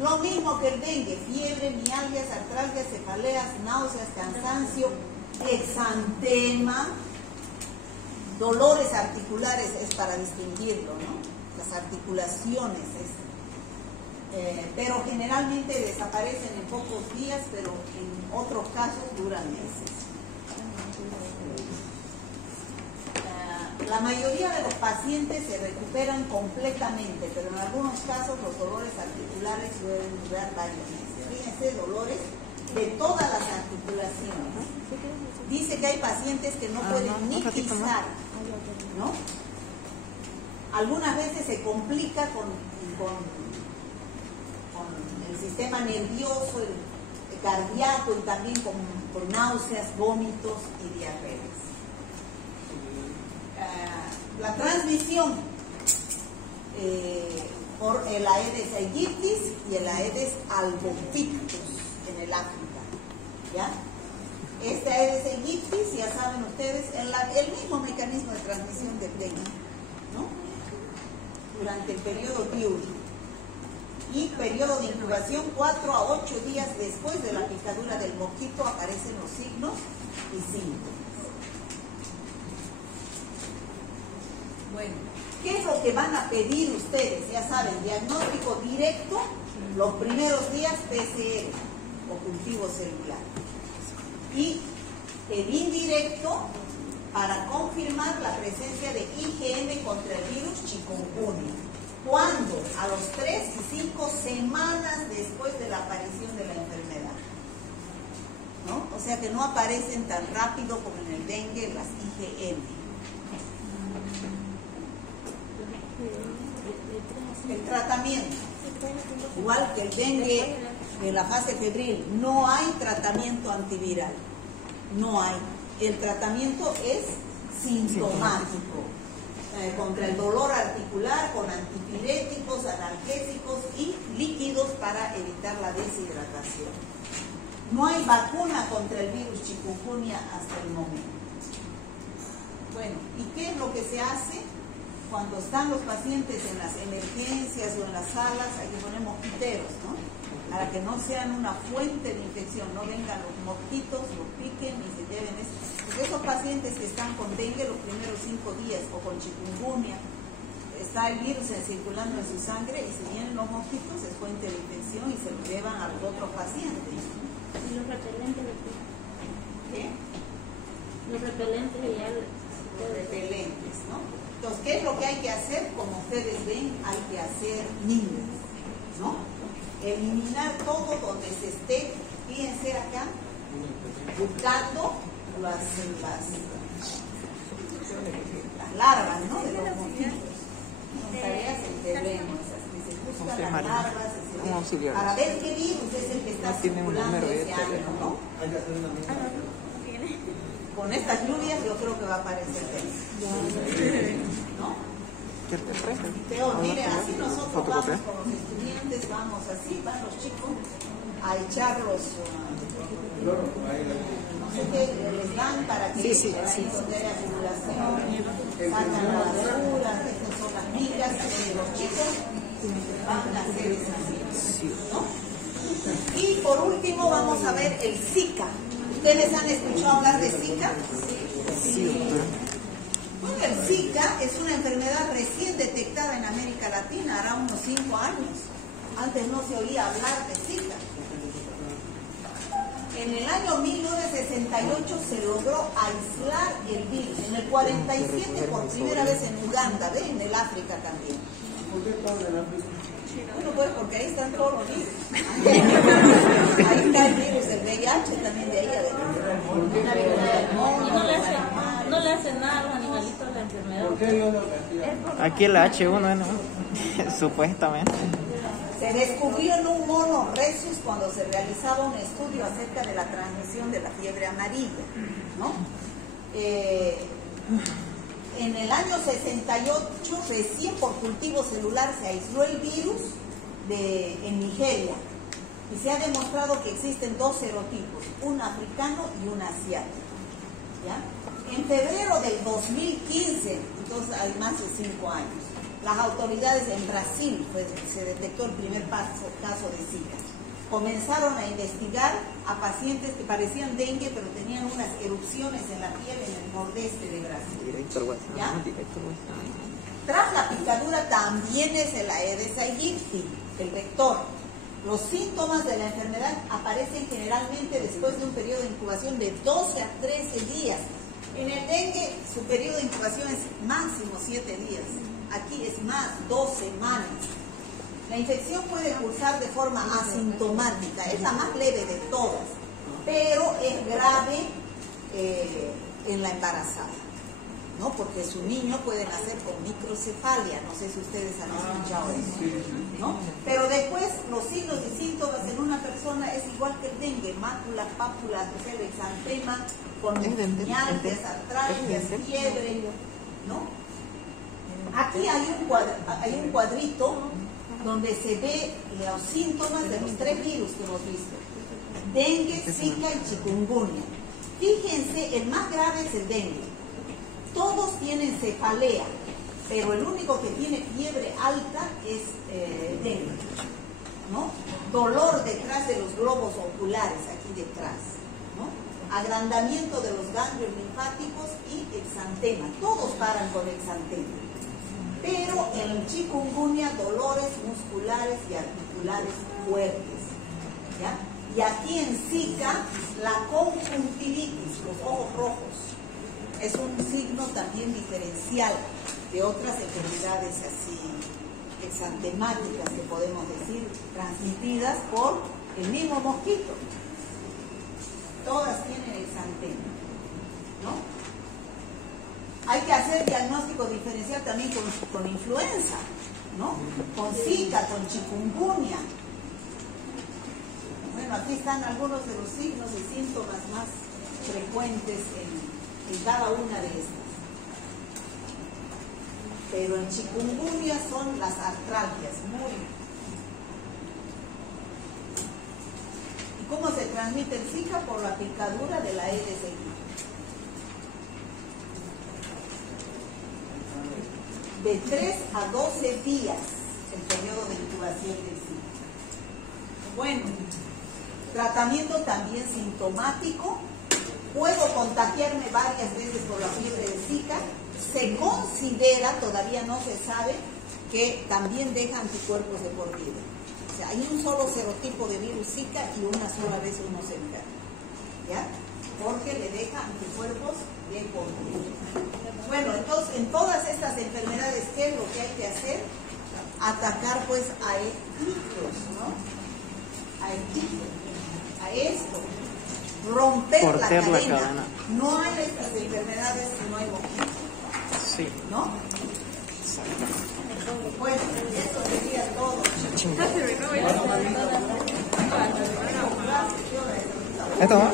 Lo mismo que el dengue: fiebre, mialgias, artralgias, cefaleas, náuseas, cansancio, exantema, dolores articulares, es para distinguirlo, ¿no? Las articulaciones, pero generalmente desaparecen en pocos días, pero en otros casos duran meses. La mayoría de los pacientes se recuperan completamente, pero en algunos casos los dolores articulares pueden durar varios meses. Fíjense, dolores de todas las articulaciones. Dice que hay pacientes que no pueden ni pisar, ¿no? Algunas veces se complica con el sistema nervioso, el cardíaco, y también con náuseas, vómitos y diarreas. La transmisión por el Aedes aegyptis y el Aedes albopictus en el África, ¿ya? Este Aedes aegyptis, ya saben ustedes, el mismo mecanismo de transmisión del dengue, ¿no? Durante el periodo diurno, y periodo de incubación 4 a 8 días después de la picadura del mosquito aparecen los signos y síntomas. Bueno, ¿qué es lo que van a pedir ustedes? Ya saben, diagnóstico directo, los primeros días PCR o cultivo celular, y el indirecto para confirmar la presencia de IgM contra el virus chikungunya. ¿Cuándo? A los 3 y 5 semanas después de la aparición de la enfermedad, ¿no? O sea que no aparecen tan rápido como en el dengue las IgM. El tratamiento, igual que el dengue de la fase febril, no hay tratamiento antiviral, no hay. El tratamiento es sintomático, contra el dolor articular, con antipiréticos, analgésicos y líquidos para evitar la deshidratación. No hay vacuna contra el virus chikungunya hasta el momento. Bueno, ¿y qué es lo que se hace? Cuando están los pacientes en las emergencias o en las salas, hay que poner mosquiteros, ¿no? Para que no sean una fuente de infección, no vengan los mosquitos, los piquen y se lleven eso. Porque esos pacientes que están con dengue los primeros 5 días o con chikungunya, está el virus circulando en su sangre y si vienen los mosquitos es fuente de infección y se lo llevan a los otros pacientes. ¿Y los repelentes de qué? ¿Qué? Los repelentes ya... Los repelentes, ¿no? Entonces, ¿qué es lo que hay que hacer? Como ustedes ven, hay que hacer niños, ¿no? Eliminar todo donde se esté, fíjense acá, buscando las larvas, ¿no? De los mosquitos. Son tareas en terreno, esas que se buscan las larvas, para ver qué virus es el que está circulando ese año, ¿no? Con estas lluvias yo creo que va a aparecer dengue, ¿no? Peor, mire, así nosotros vamos con los estudiantes, vamos así, van los chicos a echar los, no sé qué, les dan para que ahí donde hay acumulación, sacan la basura, estas son las migas, los chicos van a hacer esas migas, ¿no? Y por último vamos a ver el Zika. ¿Ustedes han escuchado hablar de Zika? Sí. Bueno, el Zika es una enfermedad recién detectada en América Latina, hará unos 5 años. Antes no se oía hablar de Zika. En el año 1968 se logró aislar el virus. En el 47 por primera vez en Uganda, ¿ve? En el África también. ¿Por qué todo en África? Bueno, pues porque ahí están todos los virus. Ahí está el virus, el VIH también de ahí adentro. Y no le hace nada a los animalitos la enfermedad. ¿Por qué Dios lo castiga? Aquí el H1, ¿no? Supuestamente. Se descubrió en un mono rhesus cuando se realizaba un estudio acerca de la transmisión de la fiebre amarilla, ¿no? En el año 68, recién por cultivo celular, se aisló el virus en Nigeria y se ha demostrado que existen 2 serotipos, un africano y un asiático. ¿Ya? En febrero del 2015, entonces hay más de 5 años, las autoridades en Brasil, pues, se detectó el primer caso de Zika. Comenzaron a investigar a pacientes que parecían dengue, pero tenían unas erupciones en la piel en el nordeste de Brasil. ¿Ya? Tras la picadura también es el Aedes aegypti, el vector. Los síntomas de la enfermedad aparecen generalmente después de un periodo de incubación de 12 a 13 días. En el dengue su periodo de incubación es máximo 7 días. Aquí es más, 2 semanas. La infección puede cursar de forma asintomática, es la más leve de todas, pero es grave en la embarazada, ¿no? Porque su niño puede nacer con microcefalia, no sé si ustedes han escuchado eso, ¿no? Pero después los signos y síntomas en una persona es igual que el dengue: máculas, pápulas, exantema, con mialgias, artralgias, fiebre, ¿no? Aquí hay un cuadrito donde se ve los síntomas de los 3 virus que hemos visto: dengue, zika y chikungunya. Fíjense, el más grave es el dengue. Todos tienen cefalea, pero el único que tiene fiebre alta es dengue, ¿no? Dolor detrás de los globos oculares, aquí detrás, ¿no? Agrandamiento de los ganglios linfáticos y exantema. Todos paran con exantema. Pero en chikungunya, dolores musculares y articulares fuertes, ¿ya? Y aquí en Zika, la conjuntivitis, los ojos rojos, es un signo también diferencial de otras enfermedades así exantemáticas que podemos decir, transmitidas por el mismo mosquito. Todas tienen exantema, ¿no? Hay que hacer diagnóstico diferencial también con influenza, ¿no? Con Zika, con chikungunya. Bueno, aquí están algunos de los signos y síntomas más frecuentes en cada una de estas. Pero en chikungunya son las artralgias, ¿Y cómo se transmite el Zika? Por la picadura de la Aedes aegypti. De 3 a 12 días el periodo de incubación del Zika. Bueno, tratamiento también sintomático. Puedo contagiarme varias veces por la fiebre de Zika. Se considera, todavía no se sabe, que también deja anticuerpos de por vida. O sea, hay un solo serotipo de virus Zika y una sola vez uno se enferma, ¿ya? Porque le deja anticuerpos de por vida. Bueno, entonces, en todas estas enfermedades, ¿qué es lo que hay que hacer? Atacar, pues, a estos, ¿no? A estos, a esto. Romper la cadena. No hay estas enfermedades si no hay mosquitos. Sí. ¿No? Bueno, eso sería todo. ¿Esto va?